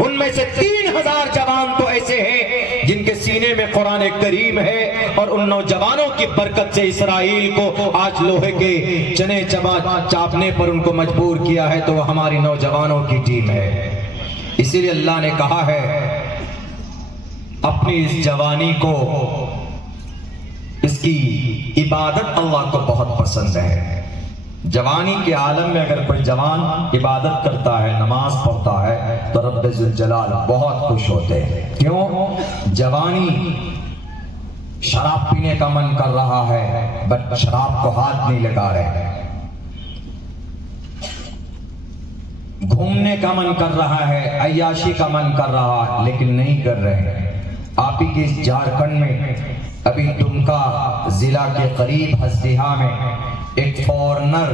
उनमें से 3000 जवान तो ऐसे हैं जिनके सीने में कुरान करीम है, और उन नौजवानों की बरकत से इसराइल को आज लोहे के चने चापने पर उनको मजबूर किया है, तो वो हमारी नौजवानों की टीम है। इसीलिए अल्लाह ने कहा है अपनी इस जवानी को, इसकी इबादत अल्लाह को बहुत पसंद है। जवानी के आलम में अगर कोई जवान इबादत करता है, नमाज पढ़ता है, तो रब्बे जुल जलाल बहुत खुश होते हैं। क्यों? जवानी शराब पीने का मन कर रहा है बट शराब को हाथ नहीं लगा रहे, घूमने का मन कर रहा है, अय्याशी का मन कर रहा है, लेकिन नहीं कर रहे। आप ही के झारखंड में अभी दुमका जिला के करीब हसदिहा में एक फॉरेनर,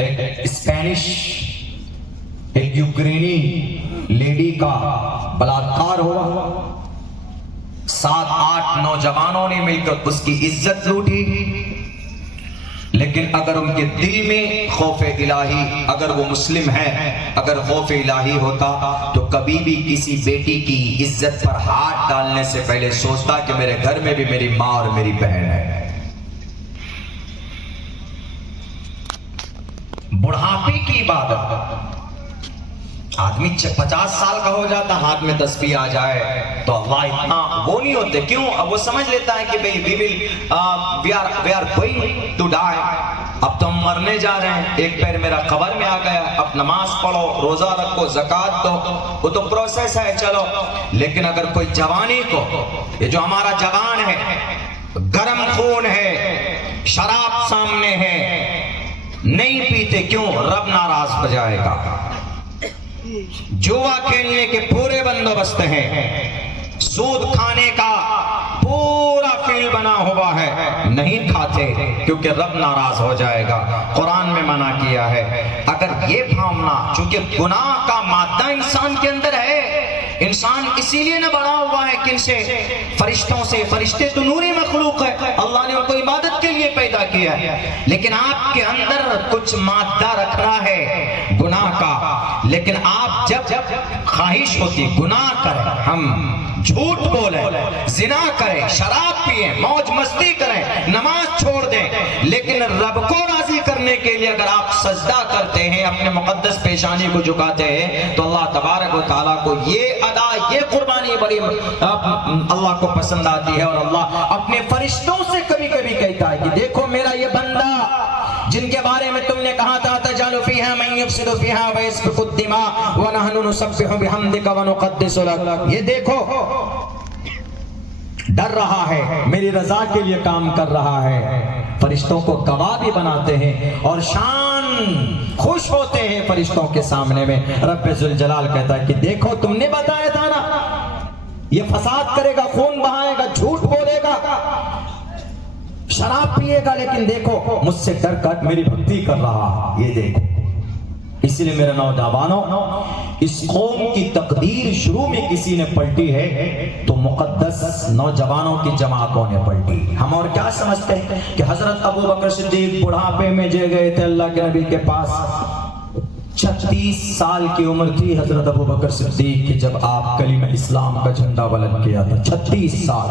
एक स्पेनिश, एक यूक्रेनी लेडी का बलात्कार हुआ। 7-8 नौजवानों ने मिलकर उसकी इज्जत लूटी। लेकिन अगर उनके दिल में खौफे इलाही, अगर वो मुस्लिम है, अगर खौफे इलाही होता तो कभी भी किसी बेटी की इज्जत पर हाथ डालने से पहले सोचता कि मेरे घर में भी मेरी माँ और मेरी बहन है। बुढ़ापे की इबादत, आदमी 50 साल का हो जाता, हाथ में तस्बीह आ जाए तो अल्लाह इतना वो नहीं होते। क्यों? अब वो समझ लेता है कि भाई we are going to die, अब तो हम मरने जा रहे हैं, एक पैर मेरा कब्र में आ गया, अब नमाज पढ़ो, रोजा रखो, ज़कात दो, वो तो प्रोसेस है, चलो। लेकिन अगर कोई जवानी को, ये जो हमारा जवान है, गरम खून है, शराब सामने है, नहीं पीते, क्यों? रब नाराज हो जाएगा। जुआ खेलने के पूरे बंदोबस्त हैं, सूद खाने का पूरा फील बना हुआ है, नहीं खाते क्योंकि रब नाराज हो जाएगा। कुरान में मना किया है। अगर ये भावना, चूंकि गुनाह का मादा इंसान के अंदर है, इंसान इसीलिए न बना हुआ है किनसे? फरिश्तों से। फरिश्ते तो नूरी मखलूक है, अल्लाह ने उनको इबादत के लिए पैदा किया है। लेकिन आपके अंदर कुछ मादा रखना है गुनाह का। लेकिन आप जब ख्वाहिश होती गुनाह करें, हम झूठ बोले, जिना करें, शराब पिए, मौज मस्ती करें, नमाज छोड़ दें, लेकिन रब को राजी करने के लिए अगर आप सजदा करते हैं, अपने मुकद्दस पेशानी को झुकाते हैं, तो अल्लाह तबारक व तआला को ये अदा, ये कुर्बानी बड़ी अल्लाह को पसंद आती है। और अल्लाह अपने फरिश्तों से कभी कभी कहता है कि देखो मेरा ये बंदा जिनके बारे में तुमने कहा था तजालु फीहा मन युफसिदु फीहा व यस्फिकु दिमा व नहनु नुसब्बिहु बिहम्दिका व नुक़द्दिसु लक, ये देखो डर रहा है, मेरी रजा के लिए काम कर रहा है, फरिश्तों को गवाह भी बनाते हैं और शान खुश होते हैं फरिश्तों के सामने में। रब्बे जुल जलाल कहता है कि देखो तुमने बताया था ना, ये फसाद करेगा, खून बहाएगा, झूठ बोलेगा, शराब पिएगा, लेकिन देखो मुझसे डर कर मेरी भक्ति कर रहा, ये देखो। इसलिए मेरे नौजवानों, इस कौम की तकदीर शुरू में किसी ने पलटी है तो मुकद्दस नौजवानों की जमातों ने पलटी। हम और क्या समझते हैं कि हजरत अबू बकर सिद्दीक बुढ़ापे में जे गए थे अल्लाह के नबी के पास। 36 साल की उम्र थी हजरत अबू बकर सिद्दीक की जब आप कलीमा इस्लाम का झंडा बुलंद किया था। 36 साल,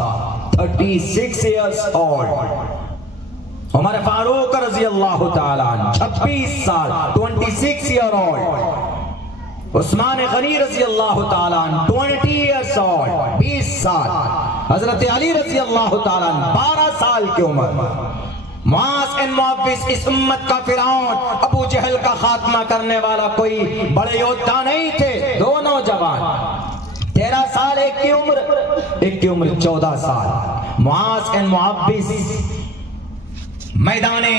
36 इयर्स ओल्ड। उमर फारूक रज़ी अल्लाह तआला 26 साल, 26 ईयर ओल्ड। उस्मान गनी रज़ी अल्लाह तआला 20 इयर्स ओल्ड, 20 साल। हजरत अली रज़ी अल्लाह तआला 12 साल की उम्र। मुआज़ इब्न मुअव्विज़ इस उम्मत का फिरौन, अबू जहल का खात्मा करने वाला कोई बड़े योद्धा नहीं थे। दो नौजवान, 13 साल एक की उम्र 14 साल। मुआज़ इब्न मुअव्विज़ मैदाने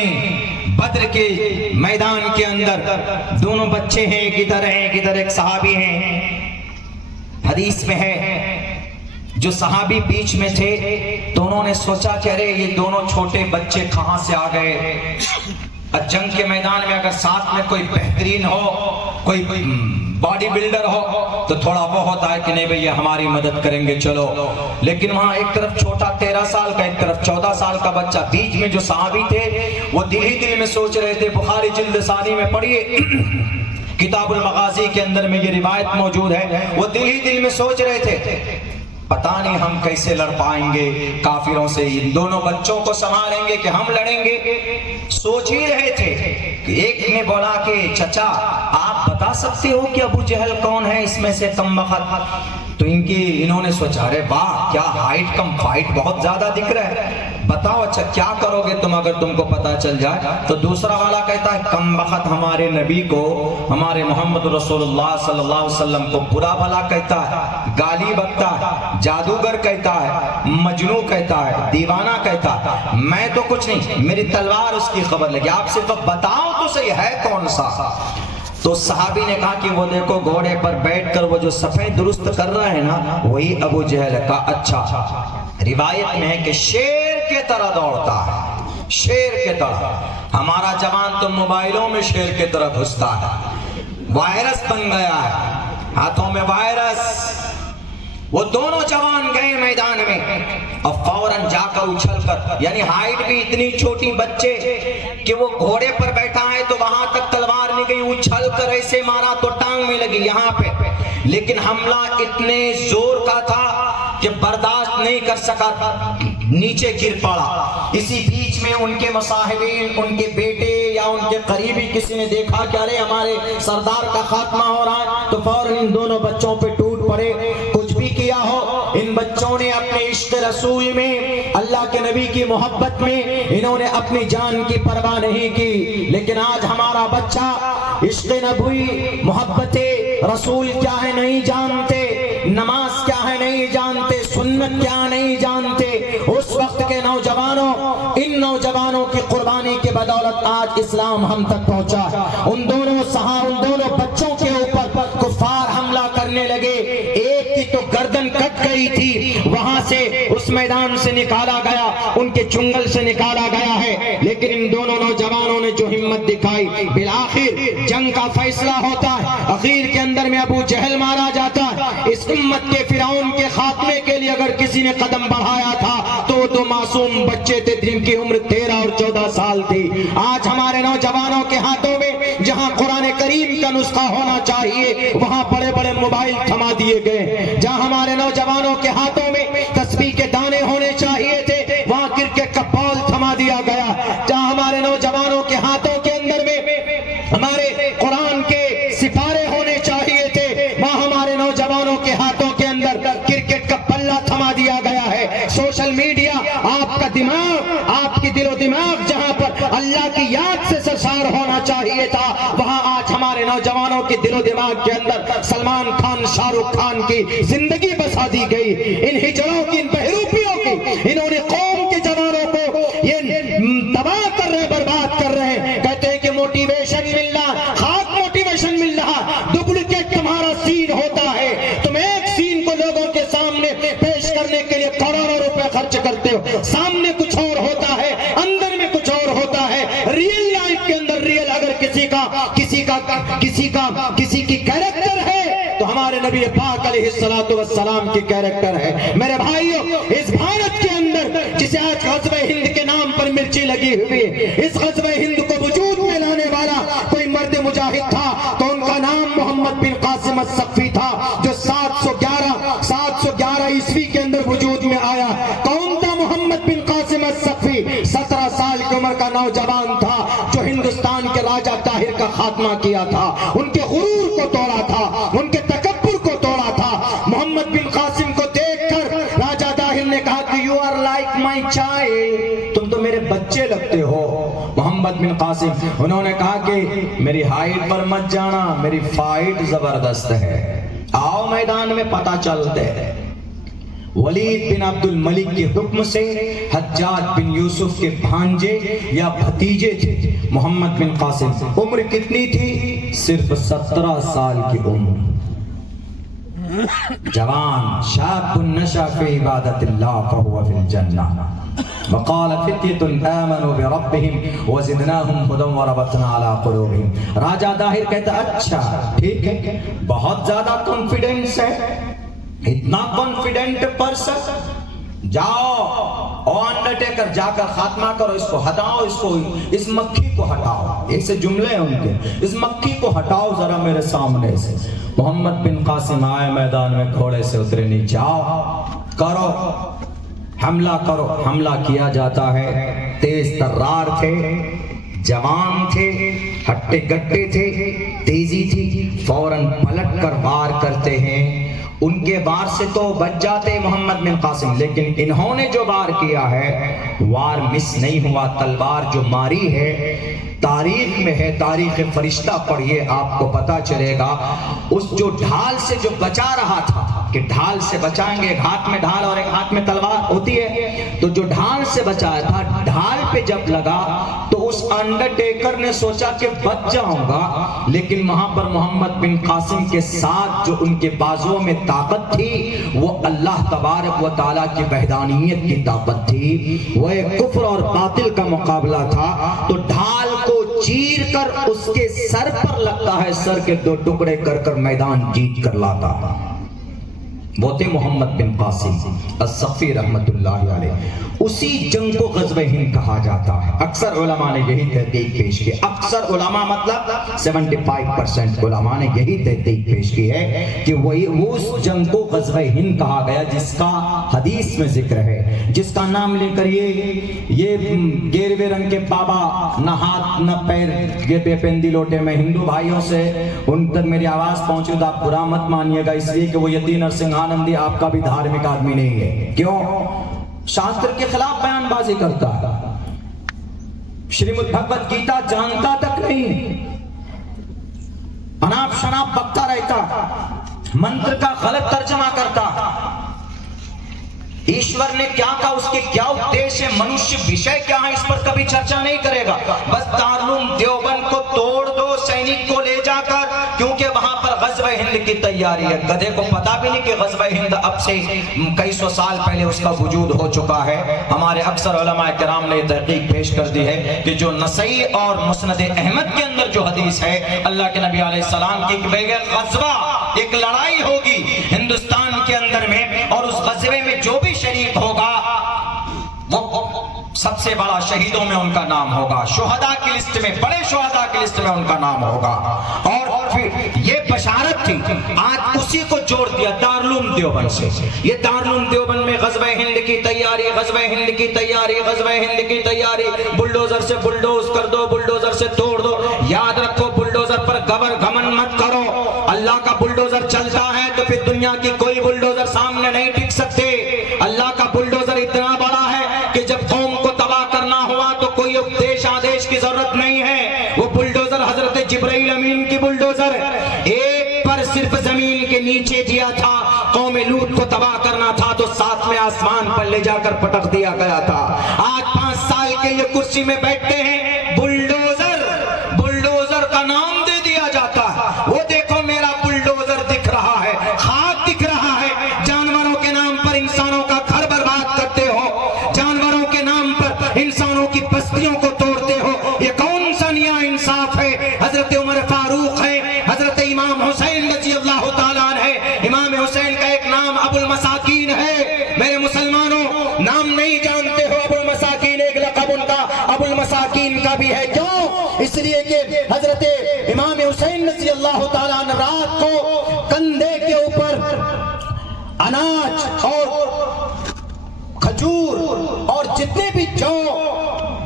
बद्र के मैदान के अंदर दोनों बच्चे हैं, एक इधर है एक इधर, एक सहाबी हैं। हदीस में है जो सहाबी बीच में थे तो उन्होंने सोचा कि अरे ये दोनों छोटे बच्चे कहां से आ गए। जंग के मैदान में अगर साथ में कोई बेहतरीन हो, कोई बॉडी बिल्डर हो तो थोड़ा वो होता है कि नहीं भैया हमारी मदद करेंगे चलो। लेकिन वहां एक तरफ छोटा 13 साल का, एक तरफ 14 साल का बच्चा, बीच में जो सहाबी थे वो दिल ही दिल में सोच रहे थे। बुखारी जिल्द सानी में पढ़िए किताबुल मगाजी के अंदर में ये रिवायत मौजूद है। वो दिल ही दिल में सोच रहे थे पता नहीं हम कैसे लड़ पाएंगे काफिरों से, इन दोनों बच्चों को संभालेंगे कि हम लड़ेंगे। सोच ही रहे थे कि एक ने बोला कि चचा आप बता सकते हो कि अबू जहल कौन है इसमें से कम वक्त? तो इन्होंने सोचा अरे वाह क्या हाइट कम फाइट बहुत ज्यादा दिख रहा है, बताओ अच्छा क्या करोगे तुम अगर तुमको पता चल जाए? तो दूसरा वाला कहता है कम वक्त हमारे नबी को, हमारे मोहम्मद रसूलुल्लाह सल्लल्लाहु अलैहि वसल्लम को बुरा भला कहता है, गाली बकता है, जादूगर कहता है, मजनू कहता है, दीवाना कहता है। मैं तो कुछ नहीं, मेरी तलवार उसकी खबर लगी, आप सिर्फ बताओ तो सही है कौन सा? तो सहाबी ने कहा कि वो देखो घोड़े पर बैठकर वो जो सफेद दुरुस्त कर रहा है ना वही अबू जहल का। अच्छा रिवायत में है कि शेर के तरह दौड़ता है, शेर के तरह। हमारा जवान तो मोबाइलों में शेर के तरह घुसता है, वायरस बन गया है, हाथों में वायरस। वो दोनों जवान गए मैदान में और फौरन जाकर उछलकर, यानी हाइट भी इतनी छोटी बच्चे कि वो घोड़े पर बैठा है तो वहां तक तलवार नहीं गई, उछल कर ऐसे मारा तो टांग में लगी यहाँ पे। लेकिन हमला इतने जोर का था कि बर्दाश्त नहीं कर सका, नीचे गिर पड़ा। इसी बीच में उनके मुसाहिबीन, उनके बेटे या उनके करीबी किसी ने देखा कि अरे हमारे सरदार का खात्मा हो रहा है, तो फौरन इन दोनों बच्चों पे टूट पड़े। कुछ भी किया हो, इन बच्चों ने अपने इश्क रसूल में, अल्लाह के नबी की मोहब्बत में इन्होंने अपनी जान की परवाह नहीं की। लेकिन आज हमारा बच्चा इश्क नबी, मोहब्बत रसूल क्या है नहीं जानते, नमाज क्या है नहीं जानते, सुन्नत क्या नहीं जानते। उस वक्त के नौजवानों, इन नौजवानों की कुर्बानी के बदौलत आज इस्लाम हम तक पहुंचा। उन दोनों बच्चों के ऊपर कुफार हमला करने लगे। एक की तो गर्दन कट गई थी, वहां से उस मैदान से निकाला गया, उनके चुंगल से निकाला गया है। लेकिन इन दोनों नौजवानों ने जो हिम्मत दिखाई, बिलाखिर जंग का फैसला होता है, आखिर के अंदर में अबू जहल मारा जाता है। इस उम्मत के फिरौन के खात्मे के लिए अगर किसी ने कदम बढ़ाया था तो दो मासूम बच्चे थे जिनकी उम्र 13 और 14 साल थी। आज हमारे नौजवानों के हाथों में जहां कुरान करीम का नुस्खा होना चाहिए वहां बड़े बड़े मोबाइल थमा दिए गए। जहां हमारे नौजवानों के हाथों में तस्बीह के दाने होने चाहिए थे वहां क्रिकेट का बॉल थमा दिया गया। जहां हमारे नौजवानों के हाथों के अंदर में हमारे कुरान के सितारे होने चाहिए थे वहां हमारे नौजवानों के हाथों के अंदर क्रिकेट का पल्ला थमा दिया गया है। सोशल मीडिया, आपका दिमाग, आपकी दिलो दिमाग जहां पर अल्लाह की याद से सरसार होना चाहिए था वहां आज हमारे नौजवानों के दिलो दिमाग के अंदर सलमान खान, शाहरुख खान की जिंदगी बसा दी गई। इन हिजड़ों की, इन बहरूपियों की, इन्होंने कौम के जवानों को ये तबाह कर रहे, बर्बाद कर रहे हैं। कहते हैं कि मोटिवेशन मिल रहा, खाक मोटिवेशन मिल रहा, डुप्लीकेट तुम्हारा सीन होता है। तुम एक सीन को लोगों के सामने पेश करने के लिए करोड़ों रुपए खर्च करते हो, सामने कुछ और होता है, अंदर में कुछ और होता है। रियल लाइफ के अंदर रियल अगर किसी की कैरेक्टर है तो हमारे नबी पाक अलैहिस्सलातु वस्सलाम की कैरेक्टर है। मेरे भाइयों, इस भारत के अंदर जिसे आज ग़ज़वे हिंद के नाम पर मिर्ची लगी हुई है, इस ग़ज़वे हिंद को वजूद में लाने वाला कोई मर्द मुजाहिद था तो उनका नाम मोहम्मद बिन कासिम अस्सक़फ़ी था, जो 711 ईस्वी के अंदर वजूद में आया। कौन था मोहम्मद बिन कासिम अस्सक़फ़ी? 17 साल की उम्र का नौजवान था जो हिंदुस्तान के राजा ताहिर का खात्मा किया था, उनके गुरूर को तोड़ा था, उनके तकब्बुर को तोड़ा था। मोहम्मद बिन कासिम को देखकर राजा ताहिर ने कहा कि you are like my child, तुम तो मेरे बच्चे लगते हो। मोहम्मद बिन कासिम, उन्होंने कहा कि मेरी हाइट पर मत जाना, मेरी फाइट जबरदस्त है, आओ मैदान में पता चलते हैं। वलीद बिन अब्दुल मलिक के हुक्म से हज्जाज बिन यूसुफ के भांजे या भतीजे थे मोहम्मद बिन कासिम। उम्र कितनी थी? सिर्फ 17 साल की उम्र। जवान, शाबुन नशा फी इबादतिल्लाह फहुवा फिल जन्नह वक़ाल फ़ित्यतुन आमनू बिरब्बिहिम वज़िदनाहुम हुदन वरबतना अला क़ुलूबिहिम। राजा दाहिर कहता अच्छा ठीक है, बहुत ज्यादा कॉन्फिडेंस है, इतना कॉन्फिडेंट पर्सन, जाओ और अंडरटेकर जाकर खात्मा करो, इसको हटाओ, इसको, इस मक्खी को हटाओ। ऐसे जुमले हैं उनके, इस मक्खी को हटाओ जरा मेरे सामने से। मोहम्मद बिन कासिम आए मैदान में, घोड़े से उतरे, नीचे आओ, करो हमला करो। हमला किया जाता है। तेज तर्रार थे, जवान थे, हट्टे कट्टे थे, तेजी थी, फौरन पलट कर वार करते हैं। उनके वार से तो बच जाते मोहम्मद बिन कासिम, लेकिन इन्होंने जो वार किया है वार मिस नहीं हुआ। तलवार जो मारी है तारीख में है, तारीख फरिश्ता पढ़िए आपको पता चलेगा। उस जो ढाल से जो बचा रहा था कि ढाल से बचाएंगे, एक हाथ में ढाल और एक हाथ में तलवार होती है, तो जो ढाल से बचाया था, ढाल पे जब लगा तो उस अंडरटेकर ने सोचा कि बच जाऊंगा, लेकिन वहां पर मोहम्मद बिन कासिम के साथ जो उनके बाजुओं में ताकत थी वो अल्लाह तबारक व तआला की वहदानियत की ताकत थी। वो एक कुफ्र और बातिल का मुकाबला था। तो ढाल को चीर कर उसके सर पर लगता है, सर के दो टुकड़े कर कर मैदान जीत कर लाता है। वो थे मोहम्मद बिन कासिम अस्सफ़ी रहमतुल्लाह अलैह। उसी जंग को ग़ज़वे हिंद कहा जाता है। अक्सर उलमा ने यही तहक़ीक़ पेश की, अक्सर उलमा मतलब 75% उलमा ने यही तहक़ीक़ पेश की है कि वही उस जंग को ग़ज़वे हिंद कहा गया जिसका हदीस में जिक्र है, जिसका नाम लेकर ये गेरवे रंग के बाबा न हाथ न पैर ये बेपेंदी लोटे में हिंदू भाइयों से उन तक मेरी आवाज़ पहुंची तो आप बुरा मत मानिएगा, इसलिए कि वो यती नरसिंह आनंदी आपका भी धार्मिक आदमी नहीं है। क्यों? शास्त्र के खिलाफ बयानबाजी करता है, श्रीमद् भगवत गीता जानता तक नहीं, अनाप शनाप बकता रहता, मंत्र का गलत तर्जमा करता। ईश्वर ने क्या कहा, उसके क्या उद्देश्य है, मनुष्य विषय क्या है, इस पर कभी चर्चा नहीं करेगा। बस दारुल देवबंद को तोड़ दो सैनिक को ले जाकर, क्योंकि वहां पर ग़ज़वे हिंद की तैयारी है। गधे को पता भी नहीं कि ग़ज़वे हिंद अब से कई सौ साल पहले उसका वजूद हो चुका है। हमारे अक्सर उलमा किराम ने तहक़ीक़ पेश कर दी है कि जो नसई और मुस्नद अहमद के अंदर जो हदीस है, अल्लाह के नबी अलैहिस्सलाम की ग़ज़वा, एक लड़ाई होगी हिंदुस्तान के अंदर में, और उस ग़ज़वे में जो भी शरीक होगा वो सबसे बड़ा शहीदों में उनका नाम होगा, शुहदा की लिस्ट में, बड़े शुहदा की लिस्ट में उनका नाम होगा। और फिर ये बशारत थी, आज उसी को जोड़ दिया दारुल देवबंद से। ये दारुल देवबंद में ग़ज़वे हिंद की तैयारी, ग़ज़वे हिंद की तैयारी, ग़ज़वे हिंद की तैयारी, बुलडोजर से बुलडोज कर दो, बुलडोजर से तोड़ दो। याद रखो, बुलडोजर पर गबर घमंड मत करो। अल्लाह का बुलडोजर चलता है तो फिर दुनिया की कोई बुलडोजर सामने नहीं टिक सकते। अल्लाह का बुलडोजर इतना बड़ा है कि जब कौम को तबाह करना हुआ तो कोई उपदेश आदेश की जरूरत नहीं है। वो बुलडोजर हजरत जिब्राइल अमीन की बुलडोजर एक पर सिर्फ जमीन के नीचे दिया था, कौम लूत को तबाह करना था तो साथ में आसमान पर ले जाकर पटक दिया गया था। आज 5 साल के ये कुर्सी में बैठते हैं, बुलडोजर, बुलडोजर का नाम दे दिया जाता है। वो देखो मेरा बुलडोजर दिख रहा है, खाक दिख रहा है। जानवरों के नाम पर इंसानों का घर बर्बाद करते हो, जानवरों के नाम पर इंसानों की बस्तियों को तोड़ते हो। ये कौन सा न्याय इंसाफ है? हजरत उमर फारूक है, हजरत इमाम हुसैन रज़ियल्लाहु ताला है। इमाम हुसैन का एक नाम अबुल मसाकीन है। मेरे मुसलमानों, नाम नहीं जानते हो अबुल मसाकीन, एक लक़ब उनका अबुल मसाकीन का भी है। क्यों? इसलिए कि हजरत इमाम हुसैन रज़ियल्लाहु ताला रात को कंधे के ऊपर अनाज और खजूर और जितने भी जौ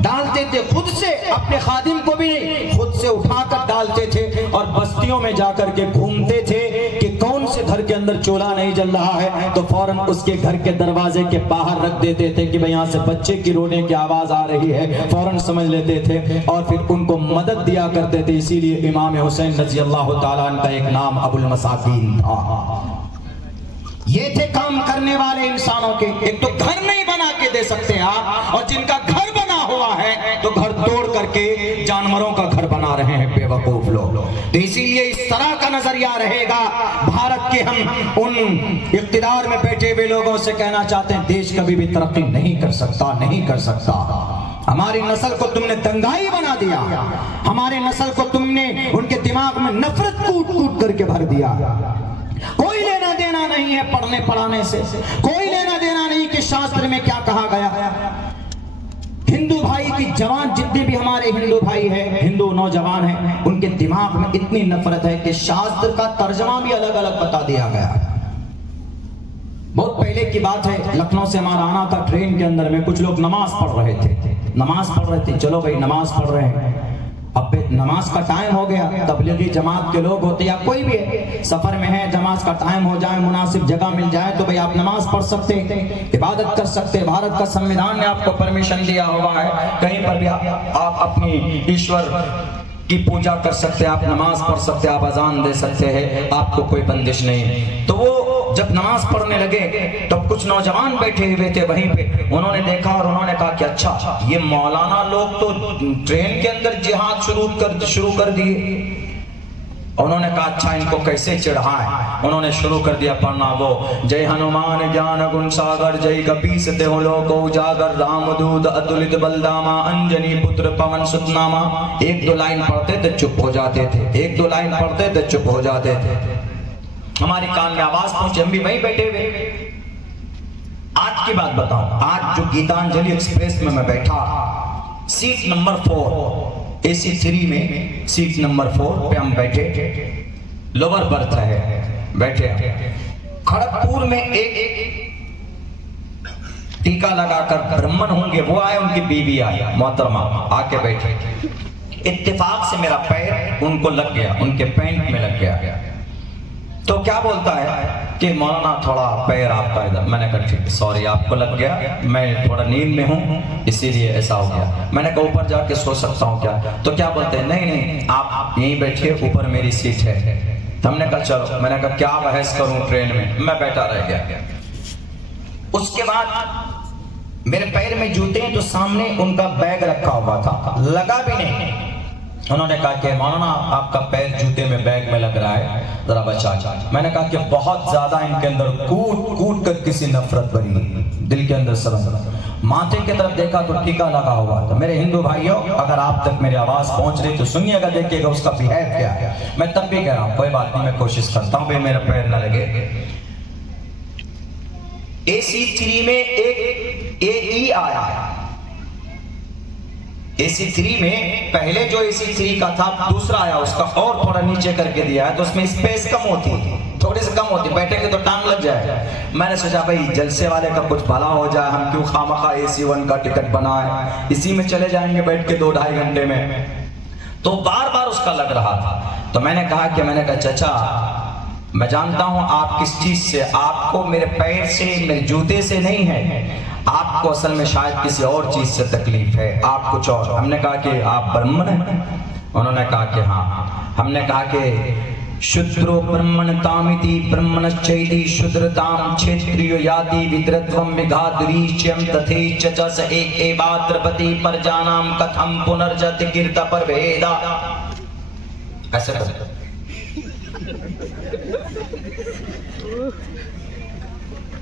डालते थे, खुद से, अपने खादिम को भी नहीं, खुद से उठाकर डालते थे और बस्तियों में जाकर के घूमते थे कि कौन से घर के अंदर चूल्हा नहीं जल रहा है तो फौरन उसके घर के दरवाजे के बाहर रख देते थे कि भाई यहाँ से बच्चे की रोने की आवाज आ रही है, फौरन समझ लेते थे और फिर उनको मदद दिया करते थे। इसीलिए इमाम हुसैन रज़ियल्लाहु ताला अन्हु का एक नाम अबुल मसाकीन था। ये थे काम करने वाले इंसानों के। एक तो घर नहीं बना के दे सकते आप, और जिनका घर बना हुआ है तो घर तोड़ करके जानवरों का घर बना रहे हैं बेवकूफ लोग। तो इसीलिए इस तरह का नजरिया रहेगा। भारत के हम उन इख्तिदार में बैठे हुए लोगों से कहना चाहते हैं, देश कभी भी तरक्की नहीं कर सकता, नहीं कर सकता। हमारी नस्ल को तुमने दंगाई बना दिया, हमारे नस्ल को तुमने उनके दिमाग में नफरत कूट कूट करके भर दिया। कोई लेना देना नहीं है पढ़ने पढ़ाने से, कोई लेना देना नहीं कि शास्त्र में क्या कहा गया? हिंदू भाई की जवान, जितने भी हमारे हिंदू भाई हैं, हिंदू नौजवान हैं, उनके दिमाग में इतनी नफरत है कि शास्त्र का तर्जमा भी अलग अलग बता दिया गया। बहुत पहले की बात है, लखनऊ से हमारा आना था, ट्रेन के अंदर में कुछ लोग नमाज पढ़ रहे थे। चलो भाई नमाज पढ़ रहे हैं, अब नमाज का टाइम हो गया, तबलीगी जमात के लोग होते या कोई भी है, सफर में है, नमाज का टाइम हो जाए, मुनासिब जगह मिल जाए तो भाई आप नमाज पढ़ सकते हैं, इबादत कर सकते हैं। भारत का संविधान ने आपको परमिशन दिया हुआ है, कहीं पर भी आप अपनी ईश्वर की पूजा कर सकते हैं, आप नमाज पढ़ सकते हैं, आप अजान दे सकते हैं, आपको कोई बंदिश नहीं। तो वो जब नमाज पढ़ने लगे तो कुछ नौजवान बैठे हुए थे वहीं पे, उन्होंने देखा और उन्होंने कहा कि अच्छा, ये मौलाना लोग तो ट्रेन के अंदर जिहाद शुरू कर दिए। उन्होंने कहा अच्छा, इनको कैसे चढ़ाएं। उन्होंने शुरू कर दिया पढ़ना, वो जय हनुमान ज्ञान गुण सागर, जय कपीस देहु लोक उजागर, रामदूत अतुलित बलदामा, अंजनी पुत्र पवन सुत नामा। एक दो लाइन पढ़ते थे चुप हो जाते थे, एक दो लाइन पढ़ते थे चुप हो जाते थे। हमारे कान में आवाज पहुंची, हम भी वहीं बैठे हुए। आज की बात बताऊं, आज जो गीतांजलि एक्सप्रेस में मैं बैठा, सीट नंबर 4 AC 3 में सीट नंबर 4 पे हम बैठे, लोअर बर्थ है, बैठे। खड़गपुर में एक टीका लगाकर ब्राह्मण होंगे वो आए, उनकी बीवी आई, मोहतरमा आके बैठे। इत्तेफाक से मेरा पैर उनको लग गया, उनके पैंट में लग गया। तो क्या बोलता है कि मौलाना थोड़ा पैर आपका इधर। मैंने कहा ठीक, सॉरी आपको लग गया, मैं थोड़ा नींद में हूँ इसीलिए ऐसा हो गया। मैंने कहा ऊपर जाके सो सकता हूँ क्या? तो क्या बोलते हैं, नहीं आप यहीं बैठिए, ऊपर मेरी सीट है। तो हमने कहा चलो। मैंने कहा क्या बहस करूँ ट्रेन में, मैं बैठा रह गया। उसके बाद मेरे पैर में जूते हैं तो सामने उनका बैग रखा हुआ था, लगा भी नहीं। उन्होंने कहा कि मौलाना आपका पैर जूते में बैग में लग रहा है, जरा बचा। मैंने कहा कि बहुत ज्यादा इनके अंदर कूट कर किसी नफरत भरी दिल के अंदर सरस। माथे की तरफ देखा तो टीका लगा हुआ था। मेरे हिंदू भाइयों, अगर आप तक मेरी आवाज पहुंच रही तो सुनिएगा, देखिएगा उसका बिहेव क्या है। मैं तब भी कह रहा हूं कोई बात नहीं, मैं कोशिश करता हूं भाई मेरा पैर न लगे। AC 3 में एक AE आया। AC 3 में पहले जो AC 3 का था, दूसरा आया उसका और थोड़ा नीचे करके दिया है, तो उसमें स्पेस कम होती, थोड़ी सी कम होती, बैठेंगे तो टांग लग जाए। मैंने सोचा भाई जलसे वाले का कुछ भला हो जाए, हम क्यों खामखा AC 1 का टिकट बनाए, इसी में चले जाएंगे बैठ के 2-2.5 घंटे में। तो बार बार उसका लग रहा था। तो मैंने कहा चाचा मैं जानता हूं आप किस चीज से, आपको मेरे पैर से, मेरे जूते से नहीं है, आपको असल में शायद किसी और चीज से तकलीफ है, आप कुछ और। हमने कहा कि आप ब्राह्मण हैं? उन्होंने कहा कि हाँ। हमने कहा कि शूद्रो ब्राह्मणतामिति ब्राह्मणश्चैति शूद्रताम क्षेत्रियो याति विद्रत्वम विघातरीच्यम तथेच च स एक एवात्रपति परजानाम कथम पुनर्जति कीर्त परभेदा। ऐसे कर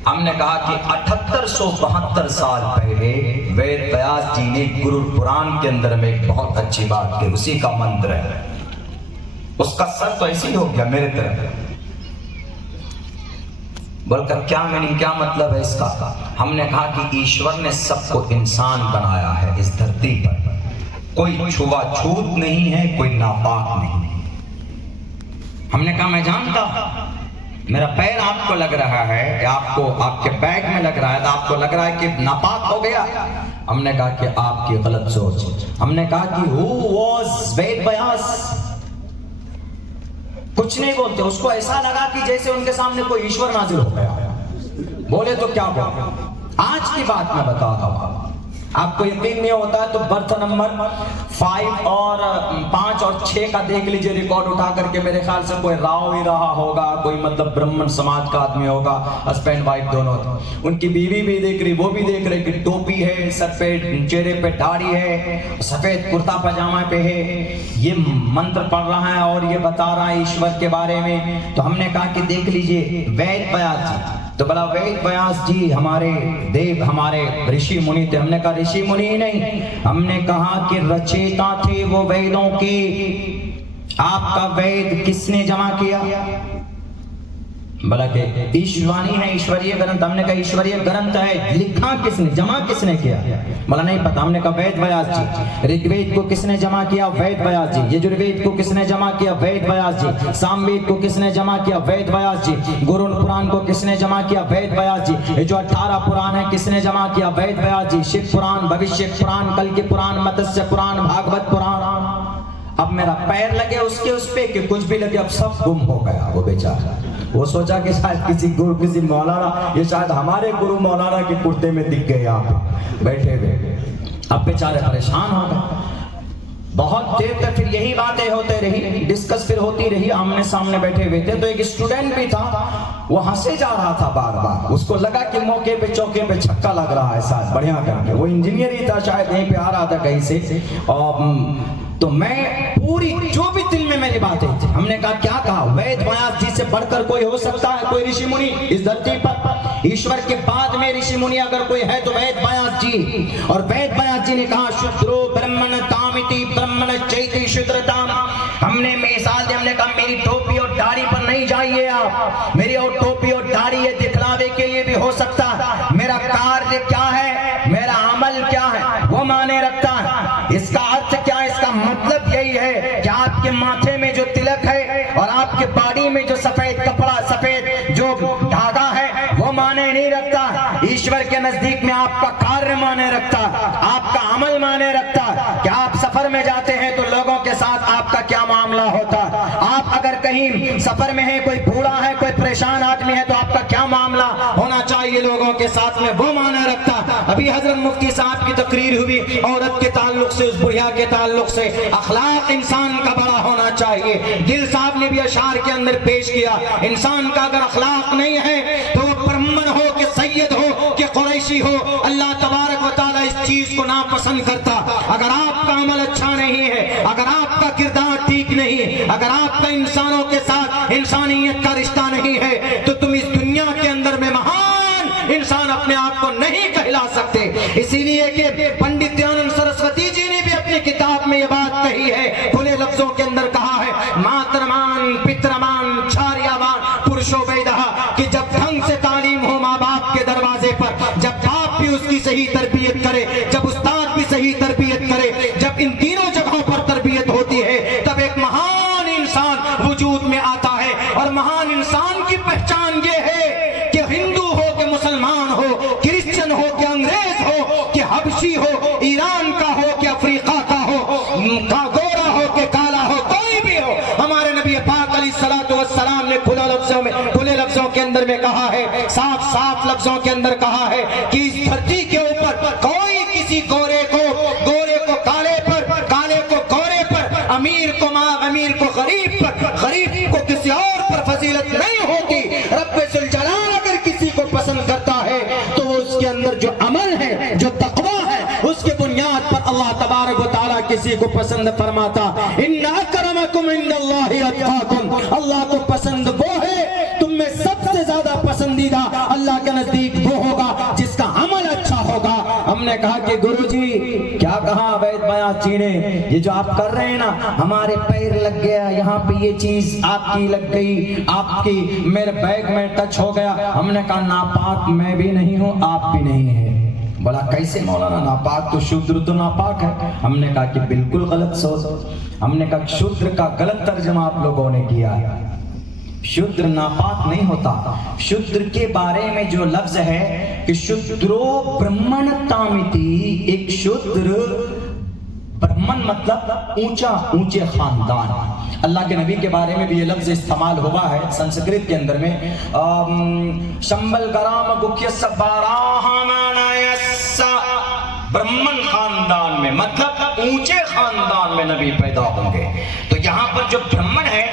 हमने कहा कि 7872 साल पहले वेद व्यास जी ने गुरु पुराण के अंदर में एक बहुत अच्छी बात की, उसी का मंत्र है। उसका सर तो ऐसे ही हो गया मेरे तरफ, बोलकर क्या मीनिंग, क्या मतलब है इसका? हमने कहा कि ईश्वर ने सबको इंसान बनाया है इस धरती पर, कोई छुआछूत नहीं है, कोई नापाक नहीं। हमने कहा मैं जानता, मेरा पैर आपको लग रहा है, आपको आपके बैग में लग रहा है, तो आपको लग रहा है कि नापाक हो गया। हमने कहा कि आपकी गलत सोच। हमने कहा कि हु वाज वेद व्यास, कुछ नहीं बोलते, उसको ऐसा लगा कि जैसे उनके सामने कोई ईश्वर नाजिल हो गया। बोले तो क्या बोले। आज की बात मैं बता रहा हूं, आपको यकीन नहीं होता है तो बर्थ नंबर 5 और 5 और 6 का देख लीजिए, रिकॉर्ड उठा करके। मेरे ख्याल से कोई राव ही रहा होगा, कोई मतलब ब्राह्मण समाज का आदमी होगा, हस्बैंड वाइफ दोनों। उनकी बीवी भी देख रही, वो भी देख रही कि टोपी है सर पे, चेहरे पे दाढ़ी है, सफेद कुर्ता पजामा पे है, ये मंत्र पढ़ रहा है और ये बता रहा है ईश्वर के बारे में। तो हमने कहा कि देख लीजिए वेद व्यास जी, तो बोला वेद व्यास जी हमारे देव, हमारे ऋषि मुनि थे। हमने कहा ऋषि मुनि नहीं, हमने कहा कि रचयिता थे वो वेदों के। आपका वेद किसने जमा किया? बोला कि ईश्वानी है, ईश्वरीय ग्रंथ। हमने कहा ईश्वरीय ग्रंथ है, लिखा किसने, जमा किसने किया? बोला नहीं पता। हमने कहा वेद व्यास जी। ऋग्वेद को किसने जमा किया? वेद व्यास जी। यजुर्वेद को किसने जमा किया? वेद व्यास जी। सामवेद को किसने जमा किया? वेद व्यास जी। गुरु पुराण को किसने जमा किया? वेद व्यास जी। ये जो 18 पुराण है किसने जमा किया? वेद व्यास जी। शिव पुराण, भविष्य पुराण, कल के पुराण, मत्स्य पुराण, भागवत पुराण। अब मेरा पैर लगे उसके उस पे कि कुछ भी लगे, अब सब गुम हो गया वो बेचारा। वो सोचा कि शायद किसी गुरु, किसी मौलाना, ये शायद हमारे गुरु मौलाना के कुर्ते में दिख गए यहाँ पे बैठे हुए। अब बेचारे परेशान हो गए। बहुत देर तक फिर यही बातें होते रही, डिस्कस फिर होती रही। आमने सामने बैठे हुए थे तो एक स्टूडेंट भी था, वो हंसे जा रहा था बार बार। उसको लगा कि मौके पे चौके पे छक्का लग रहा है शायद बढ़िया करके। वो इंजीनियर ही था शायद, यहीं पे आ रहा था कहीं से। और तो मैं पूरी जो भी दिल में मेरी बातें थी, हमने कहा क्या कहा? वेद व्यास जी से बढ़कर कोई हो सकता है? कोई ऋषि मुनि इस धरती पर, ईश्वर के बाद में ऋषि मुनि अगर कोई है तो वेद व्यास जी। और वेद व्यास जी ने कहा शूद्रो ब्राह्मण तामिति ब्राह्मण चैति शूद्रताम। हमने मिसाल दी, हमने कहा मेरी टोपी और दाढ़ी पर नहीं जाइए आप। मेरी और टोपी और दाढ़ी ये दिखलावे के लिए भी हो सकता है। मेरा कार्य क्या है, मेरा अमल क्या है, वो माने रखता है। इसका अर्थ क्या है? इसका मतलब यही है कि आपके माथे में जो तिलक है और आपके बॉडी में जो सफेद कपड़ा, सफेद जो धागा है, वो माने नहीं रखता। ईश्वर के नजदीक में आपका कार्य माने रखता, आपका अमल माने रखता। क्या आप सफर में जाते हैं तो लोगों के साथ आपका क्या मामला होता? आप अगर कहीं सफर में है, कोई बूढ़ा है, कोई परेशान आदमी है, तो आपका क्या मामला होना चाहिए लोगों के साथ में, वो माने रखता। अभी हजरत मुफ्ती साहब की तकरीर हुई औरत के ताल्लुक से, उस बुढ़िया के ताल्लुक से। अखलाक इंसान का बड़ा होना चाहिए। दिल साहब ने भी अशार के अंदर पेश किया, इंसान का अगर अखलाक नहीं है तो वो ब्राह्मण हो कि सैयद हो कि कुरैशी हो, अल्लाह तबारक व तआला इस चीज को नापसंद करता। अगर आपका अमल अच्छा नहीं है, अगर आपका किरदार ठीक नहीं, अगर आपका इंसानों के साथ इंसानियत का रिश्ता नहीं है, तो तुम इस दुनिया के अंदर में महान इंसान अपने आप को नहीं कहला सकते। इसीलिए कि पंडित दयानंद सरस्वती जी ने भी अपनी किताब में ये बात कही है, खुले लफ्जों के अंदर कहा है, मातरमान पितरमान छारियावान पुरुषो वैदहा, कि जब ढंग से तालीम हो माँ बाप के दरवाजे पर, जब बाप भी उसकी सही तरबियत करे, जब उस्ताद भी सही तरबियत करे, जब इन तीनों जगहों पर तरबियत होती है, तब एक महान इंसान वजूद में आता है। और महान इंसान की पहचान ये है कि हिंदू हो कि मुसलमान हो, क्रिश्चियन हो कि अंग्रेज हो कि हबशी हो, ईरान का हो कि अफ्रीका का हो, गोरा हो कि काला हो, कोई भी हो, हमारे नबी पाक अलैहिस्सलातु वस्सलाम ने खुले लफ्जों के अंदर में कहा है, साफ साफ लफ्जों के अंदर कहा है कि इस धरती के ऊपर कोई किसी गोरे को काले पर, काले को गोरे पर, अमीर को अमीर को गरीब पर, गरीब को किसी और पर फजीलत नहीं होती। रब्बुल जलाल अगर किसी को पसंद करता है तो वो उसके अंदर जो अमल है, जो तकवा है, उसके बुनियाद पर अल्लाह तबारक व तआला किसी को पसंद फरमाता। इन्ना अकरमकुम इंदल्लाहि अत्काकुम, अल्लाह को पसंद वो है, तुम में सबसे ज्यादा पसंदीदा अल्लाह के नजदीक वो होगा जिसका अमल अच्छा होगा। हमने कहा कि गुरुजी क्या कहा वैद व्यास जी ने, ये जो आप कर रहे हैं ना, हमारे पैर लग गया यहाँ पे, ये चीज आपकी लग गई, आपकी मेरे बैग में टच हो गया। हमने कहा नापाक मैं भी नहीं हूँ, आप भी नहीं है। बोला कैसे मौलाना, नापाक तो शूद्र तो नापाक है। हमने कहा कि बिल्कुल गलत सोच। हमने कहा शूद्र का गलत तर्जमा आप लोगों ने किया है। शूद्र नापाक नहीं होता। शूद्र के बारे में जो लफ्ज है कि शूद्रो ब्राह्मण तामिति, एक शूद्र, ब्राह्मण मतलब ऊंचा, ऊंचे खानदान। अल्लाह के नबी के बारे में भी ये लफ्ज इस्तेमाल हुआ है संस्कृत के अंदर में, शंबल गराम गुख्य ब्राह्मण खानदान में, मतलब ऊंचे खानदान में नबी पैदा होंगे। तो यहाँ पर जो ब्राह्मण है,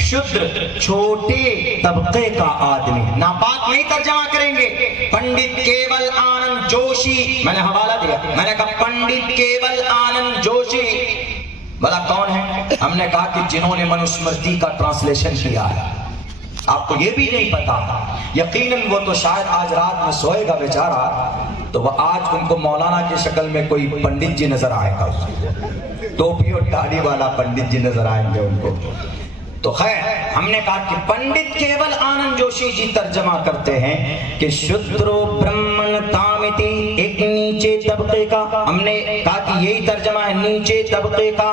शूद्र, छोटे तबके का आदमी, नापाक नहीं तर्जमा करेंगे। पंडित केवल आनंद जोशी, मैंने हवाला दिया, मैंने कहा पंडित केवल आनंद जोशी, बोला कौन है? हमने कहा कि जिन्होंने मनुस्मृति का ट्रांसलेशन किया है। आपको ये भी नहीं पता, यकीनन वो तो शायद आज रात में सोएगा बेचारा, तो वह आज उनको मौलाना की शक्ल में कोई पंडित जी नजर आएगा, टोपी और दाढ़ी वाला पंडित जी नजर आएंगे उनको। तो खैर हमने कहा कि पंडित केवल आनंद जोशी जी तर्जमा करते हैं कि शूद्रो ब्राह्मण तामिति, एक नीचे तबके का, हमने कहा कि यही तर्जमा है, नीचे तबके का,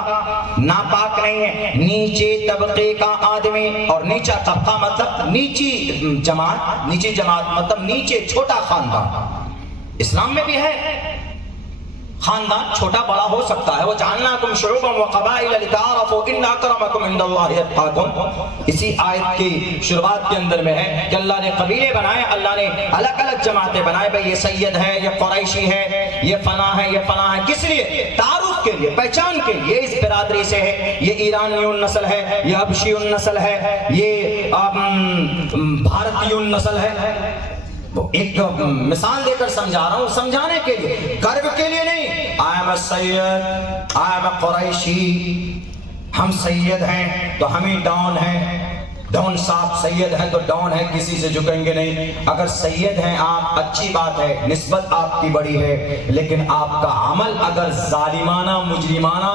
नापाक नहीं है, नीचे तबके का आदमी। और नीचा तबका मतलब नीची जमात, नीची जमात मतलब नीचे छोटा खानदान। इस्लाम में भी है खानदान छोटा बड़ा हो सकता है। वो जानना तुम शुरूबम व क़बाइल लिताअरफ़ू इन्न अक्रमकुम इंदल्लाहि अत्क़ाकुम, इसी आयत की शुरुआत के अंदर में है कि अल्लाह ने कबीले बनाए, अल्लाह ने अलग अलग जमातें बनाए। भाई ये सैयद है, ये कुरैशी है, ये फला है, ये फला है। किस लिए? तारुफ के लिए, पहचान के लिए। इस बिरादरी से है, ये ईरानियुन नस्ल है, ये हबशियुन नस्ल है, ये भारतीयुन नस्ल है। एक मिसाल देकर समझा रहा हूं, समझाने के लिए, गर्व के लिए नहीं। I am Syed, I am Qureshi, हम सैयद हैं तो हम ही डॉन हैं। डॉन साहब सैयद है तो डॉन है, किसी से झुकेंगे नहीं। अगर सैयद हैं आप, अच्छी बात है, निस्बत आपकी बड़ी है, लेकिन आपका अमल अगर जालिमाना, मुजरिमाना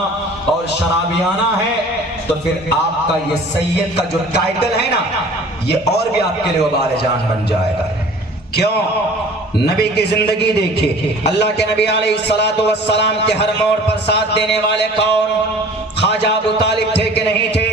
और शराबियाना है तो फिर आपका ये सैयद का जो टाइटल है ना, ये और भी आपके लिए वबाल जान बन जाएगा। क्यों? नबी की जिंदगी देखिए, अल्लाह के नबी अलैहिस्सलातु वस्सलाम के हर मोड़ पर साथ देने वाले कौन? ख्वाजा अबू तालिब थे कि नहीं थे?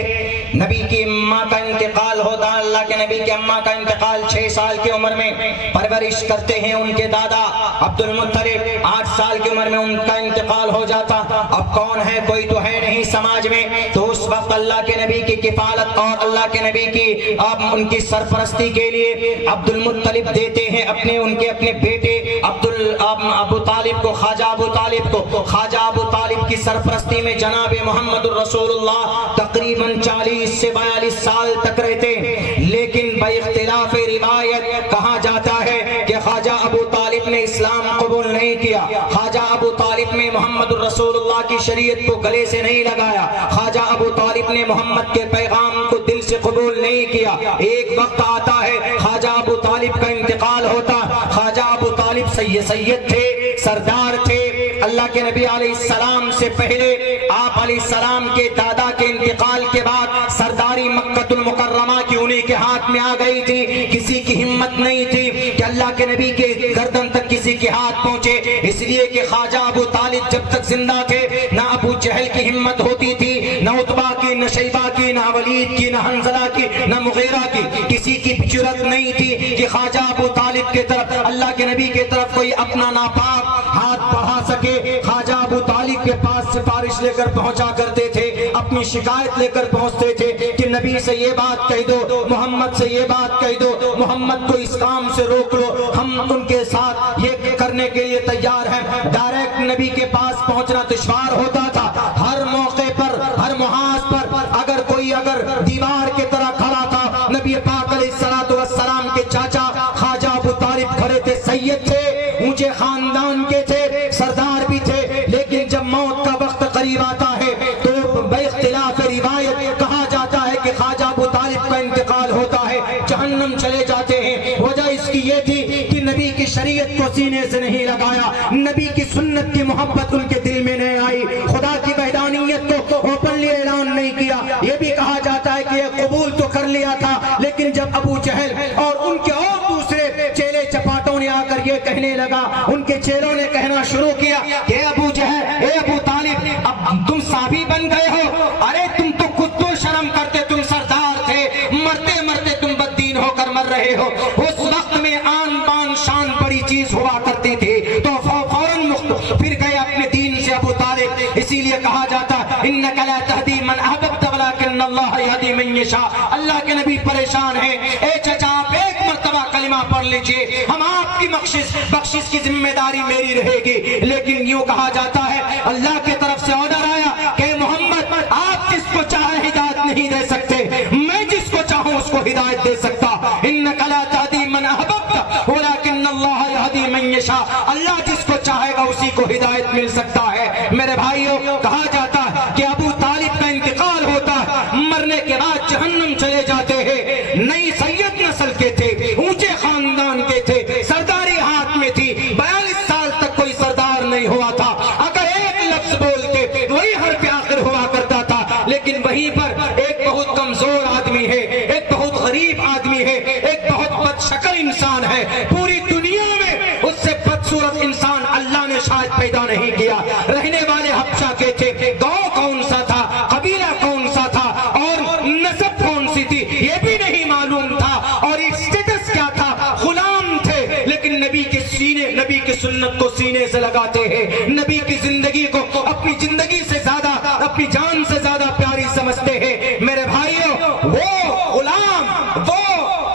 नबी की अम्मा का इंतकाल होता, अल्लाह के नबी की अम्मा का इंतकाल 6 साल की उम्र में, परवरिश करते हैं उनके दादा अब्दुल मुत्तलिब, 8 साल की उम्र में उनका इंतकाल हो जाता। अब कौन है? कोई तो है नहीं समाज में। तो उस वक्त अल्लाह के नबी की किफालत और अल्लाह के नबी की उनकी सरपरस्ती के लिए अब्दुल मुत्तलिब देते हैं उनके अपने बेटे अबू तालिब को, ख्वाजा अबू तालिब को। ख्वाजा अबू तालिब की सरपरस्ती में जनाब मोहम्मद रसूलुल्लाह तकरीबन 40 से 42 साल तक रहते। लेकिन बइख्तिलाफ रिवायत कहा जाता है कि ख्वाजा अबू तालिब ने इस्लाम कबूल नहीं किया। ख्वाजा अबू तालिब ने मोहम्मद रसूलुल्लाह की शरीयत को गले से नहीं लगाया। ख्वाजा अबू तालिब ने मोहम्मद के पैगाम को दिल से कबूल नहीं किया। एक वक्त आता है, ख्वाजा अबू तालिब का इंतकाल होता। ख्वाजा अबू तालिब सैयद थे, सरदार थे। अल्लाह के नबी अलैहिस्सलाम से पहले, आप अलैहिस्सलाम के दादा के इंतकाल के बाद सरदारी मक्कतुल मुकर्रमा की उन्हीं के हाथ में आ गई थी। किसी की हिम्मत नहीं थी कि अल्लाह के नबी के गर्दन तक किसी के हाथ पहुंचे, इसलिए कि ख्वाजा अबू तालिब जब तक जिंदा थे, ना अबू जहल की हिम्मत होती थी, न उतबा की, न शैबा की, न वलीद की, न हंजला की, न मुगीरा की। किसी की जुर्रत नहीं थी कि ख्वाजा अबू तालिब के तरफ, अल्लाह के नबी के तरफ कोई अपना नापाक हाथ बढ़ा सके। ख्वाजा अबू तालिब के पास सिफारिश लेकर पहुंचा करते थे, अपनी शिकायत लेकर पहुंचते थे कि नबी से ये बात कह दो, मोहम्मद से ये बात कह दो, मोहम्मद को इस काम से रोक लो, हम उनके साथ ये करने के लिए तैयार हैं। डायरेक्ट नबी के पास पहुंचना दुश्वार होता था। हर मौके पर, हर मुहाज पर अगर कोई दीवार की तरह खड़ा था, नबी पाक अलैहिस्सलातु वस्सलाम के चाचा ख्वाजा अबू तालिब खड़े थे, सैयद थे, ऊंचे खानदान के थे, सरदार भी थे। लेकिन जब मौत का वक्त करीब आता है तो बइख्तिलाफ रिवायत कहा जाता है कि ख्वाजा अबू तालिब का इंतकाल होता है, जहन्नम चले जाते हैं। वजह इसकी ये थी कि नबी की शरीयत को सीने से नहीं लगाया, नबी की सुन्नत की मोहब्बत उनके दिल में नहीं आई, खुदा की वहदानियत को ओपनली ऐलान नहीं किया। ये भी कहा जाता है कि ये कबूल तो कर लिया था, लेकिन जब अबू जहल और उनके और दूसरे चेले चपाटों ने आकर ये कहने लगा, उनके चेलों ने कहना शुरू किया कि अबू जहल, ए अबू तालिब, अब तुम साबी बन गए हो। अरे तुम तो खुद को शर्म करते, तुम सरदार थे, मरते मरते तुम बददीन होकर मर रहे हो। उस वक्त में आन बान शान बड़ी चीज हुआ करती थी, तो फौरन मुक्त फिर गए अपने दीन से अबू तालिब। इसीलिए कहा जाता इन्नका ला तहदी मन अहबब्ता वलाकिन अल्लाह यहदी मन यशा। अल्लाह के नबी परेशान है, ए चचा आप एक मर्तबा कलिमा पढ़ लीजिए, हम आपकी बख्शिश की जिम्मेदारी मेरी रहेगी। लेकिन यूं कहा जाता है, अल्लाह की तरफ से ऑर्डर आया कि मोहम्मद आप जिसको चाहे हिदायत नहीं दे सकते, मैं जिसको चाहूं उसको हिदायत दे सकता। इन्नका ला तहदी मन अहबब्ता वलाकिन अल्लाह यहदी मन यशा। अल्लाह जिसको चाहेगा उसी को हिदायत मिल सकता है। मेरे भाइयों, कहा जाता है कि अबू तालिब का इंतकाल होता है, मरने के बाद जहन्नम चले जाते हैं। नई सैयद नस्ल के थे, ऊंचे खानदान के थे, सरदारी हाथ में थी, 42 साल तक कोई सरदार नहीं हुआ था। अगर एक लफ्ज बोलते वही हर पे आखिर हुआ करता था। लेकिन वहीं पर एक बहुत कमजोर है पूरी दुनिया में उससे बदसूरत इंसान अल्लाह ने शायद पैदा नहीं किया। रहने वाले हबशा के थे, गांव कौन सा था, कबीला कौन सा था और नस्ब कौन सी थी ये भी नहीं मालूम था, और स्टेटस क्या था, गुलाम थे। लेकिन नबी के सीने, नबी की सुन्नत को सीने से लगाते हैं, नबी की जिंदगी को अपनी जिंदगी से ज्यादा, अपनी जान से ज्यादा प्यारी समझते हैं। मेरे भाइयों, वो गुलाम, वो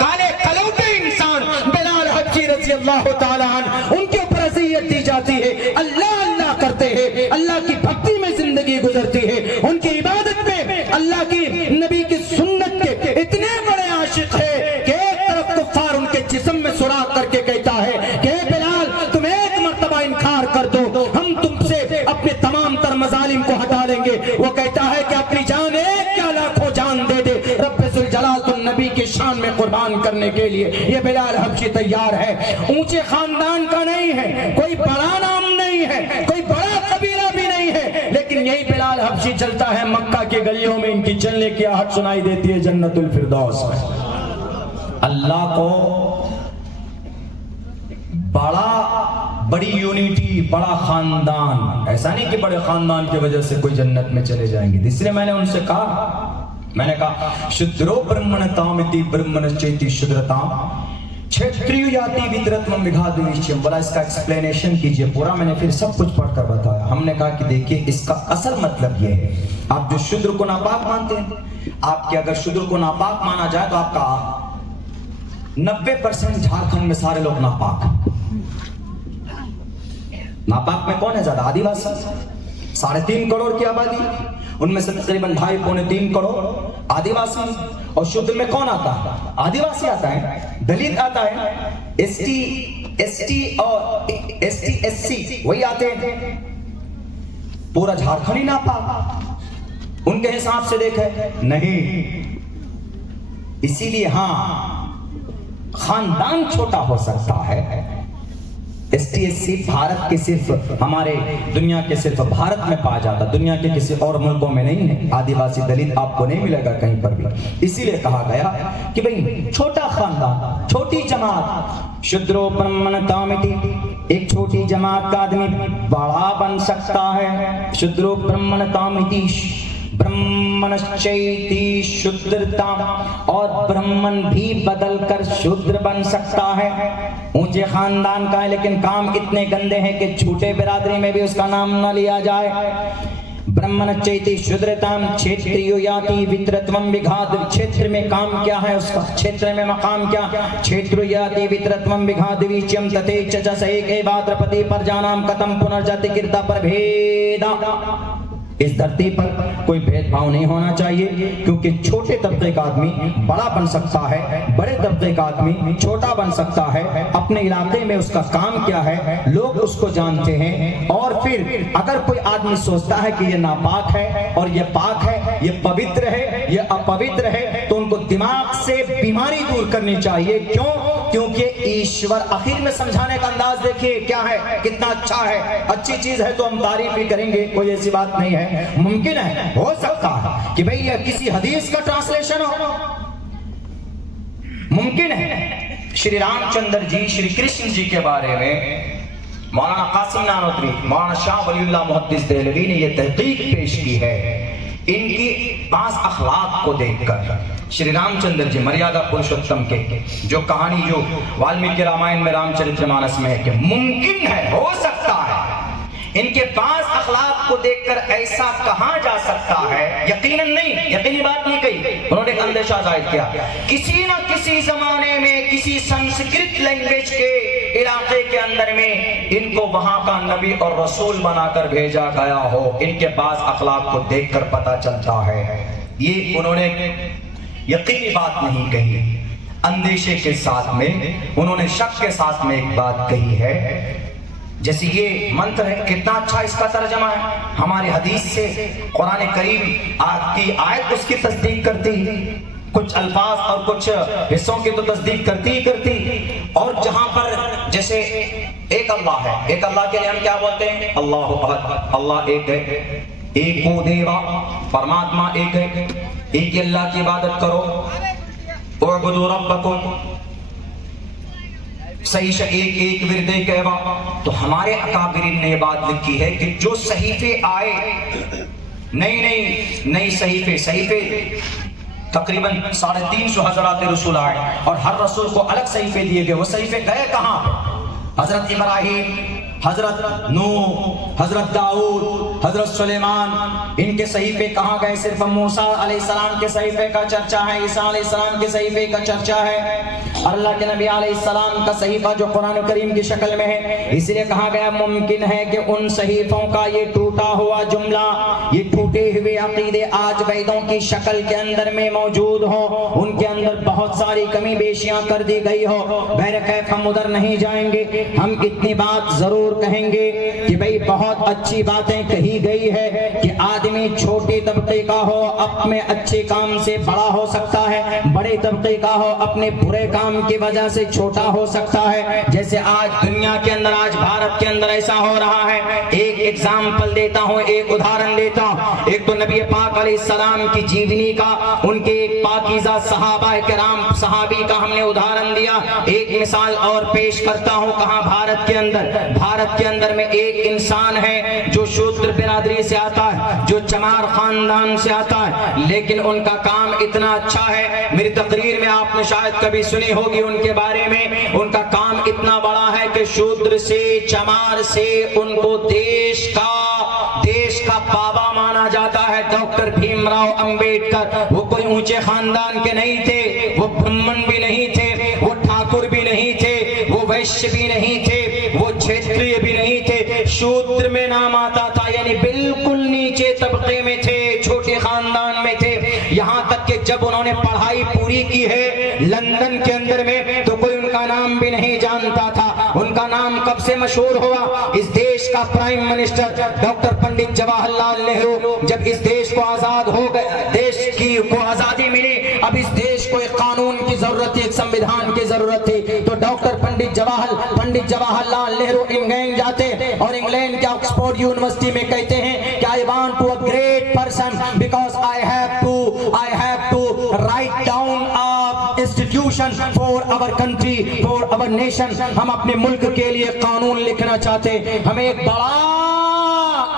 काले कलौटे इंसान बिलाल हबशी रज़ी अल्लाह तआला अन्हु, उनके ऊपर अज़ियत दी जाती है, अल्लाह अल्लाह करते हैं, अल्लाह की भक्ति में जिंदगी गुजरती है, उनकी इबादत में अल्लाह की, नबी की सुन्नत के इतने बड़े आशिक है कि एक तरफ कुफ्फार उनके जिस्म में सुराख करके कहता है कि बिलाल तुम एक मर्तबा इनकार कर दो, हम तुमसे अपने तमाम तर मजालिम को हटा लेंगे। वो कहता है कि अपनी जान एक क्या लाखों जान दे दे, रब्बे जुल जलाल तो नबी की शान में कुर्बान करने के लिए ये बिलाल हबशी तैयार है। ऊंचे खानदान का नहीं है, कोई बड़ा नाम नहीं है, कोई बड़ा कबीला भी नहीं है, लेकिन यही बिलाल हबशी चलता है मक्का के गलियों में, इनकी चलने की आहट सुनाई देती है जन्नतुल फिरदौस में। अल्लाह को बड़ी यूनिटी, बड़ा खानदान, ऐसा नहीं कि बड़े खानदान की वजह से कोई जन्नत में चले जाएंगे। इसलिए मैंने उनसे कहा शुद्रो ब्रह्मण तामिति ब्रह्मणश्चेति शुद्रताम क्षेत्रीय जाति विद्रत्वम विघाद्विच्यम। बोला इसका एक्सप्लेनेशन कीजिए पूरा। मैंने फिर सब कुछ पढ़कर बताया। हमने कहा कि देखिए इसका असल मतलब ये है, आप जो शूद्र को नापाक मानते हैं, आपके अगर शूद्र को नापाक माना जाए तो आपका 90% झारखंड में सारे लोग नापाक। नापाक में कौन है ज्यादा? आदिवासी। 3.5 करोड़ की आबादी, उनमें से तकरीबन 2.5-3 करोड़ आदिवासी। और शुद्ध में कौन आता है? आदिवासी आता है, दलित आता है, एसटी और एससी वही आते हैं। पूरा झारखंड ही नापाक उनके हिसाब से देखे नहीं। इसीलिए खानदान छोटा हो सकता है, एसटी भारत के सिर्फ, हमारे दुनिया के सिर्फ भारत में पाया जाता, दुनिया के किसी और मुल्कों में नहीं है। आदिवासी दलित आपको नहीं मिलेगा कहीं पर भी। इसीलिए कहा गया कि भाई छोटा खानदान, छोटी जमात, शूद्रो ब्रह्मण तामिति, एक छोटी जमात का आदमी बड़ा बन सकता है। शूद्रो ब्रह्मण तामिति ब्रह्मणश्चेति शुद्रता, और ब्राह्मण भी बदलकर शूद्र बन सकता है। ऊंचे खानदान का है लेकिन काम इतने गंदे हैं कि छोटे बिरादरी में भी उसका नाम न लिया जाए। ब्रह्मणश्चेति शुद्रताम क्षेत्रीयो याति वित्रत्वम विघाद। क्षेत्र में काम क्या है उसका, क्षेत्र में मकाम क्या? क्षेत्र याति वित्रत्वम विघाद विच्यम ततेच च सएके भाद्रपति परजानाम कतम पुनर्जाति कीर्ता पर भेदा। इस धरती पर कोई भेदभाव नहीं होना चाहिए, क्योंकि छोटे तबके का आदमी बड़ा बन सकता है, बड़े तबके का आदमी छोटा बन सकता है। अपने इलाके में उसका काम क्या है लोग उसको जानते हैं। और फिर अगर कोई आदमी सोचता है कि ये नापाक है और ये पाक है, ये पवित्र है, ये अपवित्र है, तो उनको दिमाग से बीमारी दूर करनी चाहिए। क्यों? क्योंकि ईश्वर, आखिर में समझाने का अंदाज देखिए क्या है, कितना अच्छा है। अच्छी चीज है तो हम तारीफ भी करेंगे, कोई ऐसी बात नहीं है। मुमकिन है, हो सकता है कि भाई यह किसी हदीस का ट्रांसलेशन हो, मुमकिन है। श्री रामचंद्र जी, श्री कृष्ण जी के बारे में मौलाना कासिम नानोत्री, मौलाना शाह वलीउल्लाह मुहद्दिस देहलवी ने यह तहकीक पेश की है। इनकी 5 अखलाक को देखकर श्री रामचंद्र जी, मर्यादा पुरुषोत्तम के, जो कहानी जो वाल्मीकि रामायण में रामचरितमानस में है, कि मुमकिन है, हो सकता है, इनके 5 अखलाक को देखकर ऐसा कहा जा सकता है, यकीनन नहीं, यकीनी बात नहीं कही, उन्होंने एक अंदेशा जाहिर किया, किसी न किसी जमाने में किसी संस्कृत लैंग्वेज के इलाके के अंदर में इनको वहां का नबी और रसूल बनाकर भेजा गया हो। इनके 5 अखलाक को देखकर पता चलता है। ये उन्होंने यकीनी बात नहीं कही, अंदेशे के साथ में, उन्होंने शक के साथ में एक बात कही है। जैसे ये मंत्र है, कितना अच्छा इसका तर्जमा है हमारी हदीस से। कुरान करीम की आयत उसकी तस्दीक करती, कुछ अल्फाज और कुछ हिस्सों की तो तस्दीक करती ही करती। और जहां पर जैसे एक अल्लाह है, एक अल्लाह के लिए हम क्या बोलते हैं? अल्लाहु अहद, अल्लाह एक है, एक को देवा, परमात्मा एक है, एक ही अल्लाह की इबादत करो। उअबुदू रब्बकुम, एक एक विरदे कहवा। तो हमारे अकाबिरीन ने बात लिखी है कि जो सहीफे आए, नई सहीफे तकरीबन 350 हज़रात रसूल आए और हर रसूल को अलग सहीफे दिए गए। वो सहीफे गए कहाँ? हजरत इब्राहिम, हजरत नूह, हजरत दाऊद, हजरत सुलेमान, इनके सहीफे कहाँ गए? सिर्फ मूसा अलैहिस्सलाम के सहीफे का चर्चा है, ईसा अलैहिस्सलाम के सहीफे का चर्चा है। अल्लाह के नबी अलैहिस्सलाम का सहीफा जो कुरान करीम की शक्ल में है, इसलिए कहा गया मुमकिन है कि उन सहीफों का ये टूटा हुआ जुमला, ये टूटे हुए अकीदे आज वैदों की शक्ल के अंदर में मौजूद हो, उनके अंदर बहुत सारी कमी बेशियां कर दी गई हो। बहरकैफ हम उधर नहीं जाएंगे, हम इतनी बात जरूर कहेंगे कि भाई बहुत अच्छी बातें कही गई है कि आदमी छोटे तबके का हो अपने अच्छे काम से बड़ा हो सकता है, बड़े तबके का हो अपने बुरे काम की वजह से छोटा हो सकता है। जैसे आज दुनिया के अंदर, आज भारत के अंदर ऐसा हो रहा है। एक एग्जाम्पल देता हूँ, एक उदाहरण देता हूँ। एक तो नबी पाक अलैहिस्सलाम की जीवनी का, उनके एक पाकीज़ा सहाबा किराम सहाबी का हमने उदाहरण दिया। एक मिसाल और पेश करता हूँ। कहाँ? भारत के अंदर में एक इंसान है जो शूद्र बिरादरी से आता है, जो चमार खानदान से आता है, लेकिन उनका काम इतना अच्छा है, मेरी तकरीर में आपने शायद कभी सुनी होगी उनके बारे में। उनका काम इतना बड़ा है कि शूद्र से, चमार से उनको देश का बाबा माना जाता है। डॉक्टर भीमराव अंबेडकर, वो कोई ऊंचे खानदान के नहीं थे, वो ब्राह्मण भी नहीं थे, वो ठाकुर भी नहीं थे, वो वैश्य भी नहीं थे, वो क्षेत्रीय भी नहीं थे, शूद्र में नाम आता था, यानी बिल्कुल नीचे तबके में थे, छोटे खानदान में थे। यहाँ तक कि जब उन्होंने पढ़ाई पूरी की है लंदन के अंदर में, तो कोई उनका नाम भी नहीं जानता था। उनका नाम कब से मशहूर हुआ? इस देश का prime minister doctor Pandit Jawaharlal Nehru, जब इस देश को आजाद हो गए, देश को आजादी मिली, अब इस देश को एक कानून की जरूरत थी, एक संविधान की जरूरत थी। तो डॉक्टर पंडित जवाहरलाल नेहरू इंग्लैंड जाते और इंग्लैंड के ऑक्सफोर्ड यूनिवर्सिटी में कहते हैं कि I want to a great person because I have to write down a institution for our country, for our nation. हम अपने मुल्क के लिए कानून लिखना चाहते, हमें एक बड़ा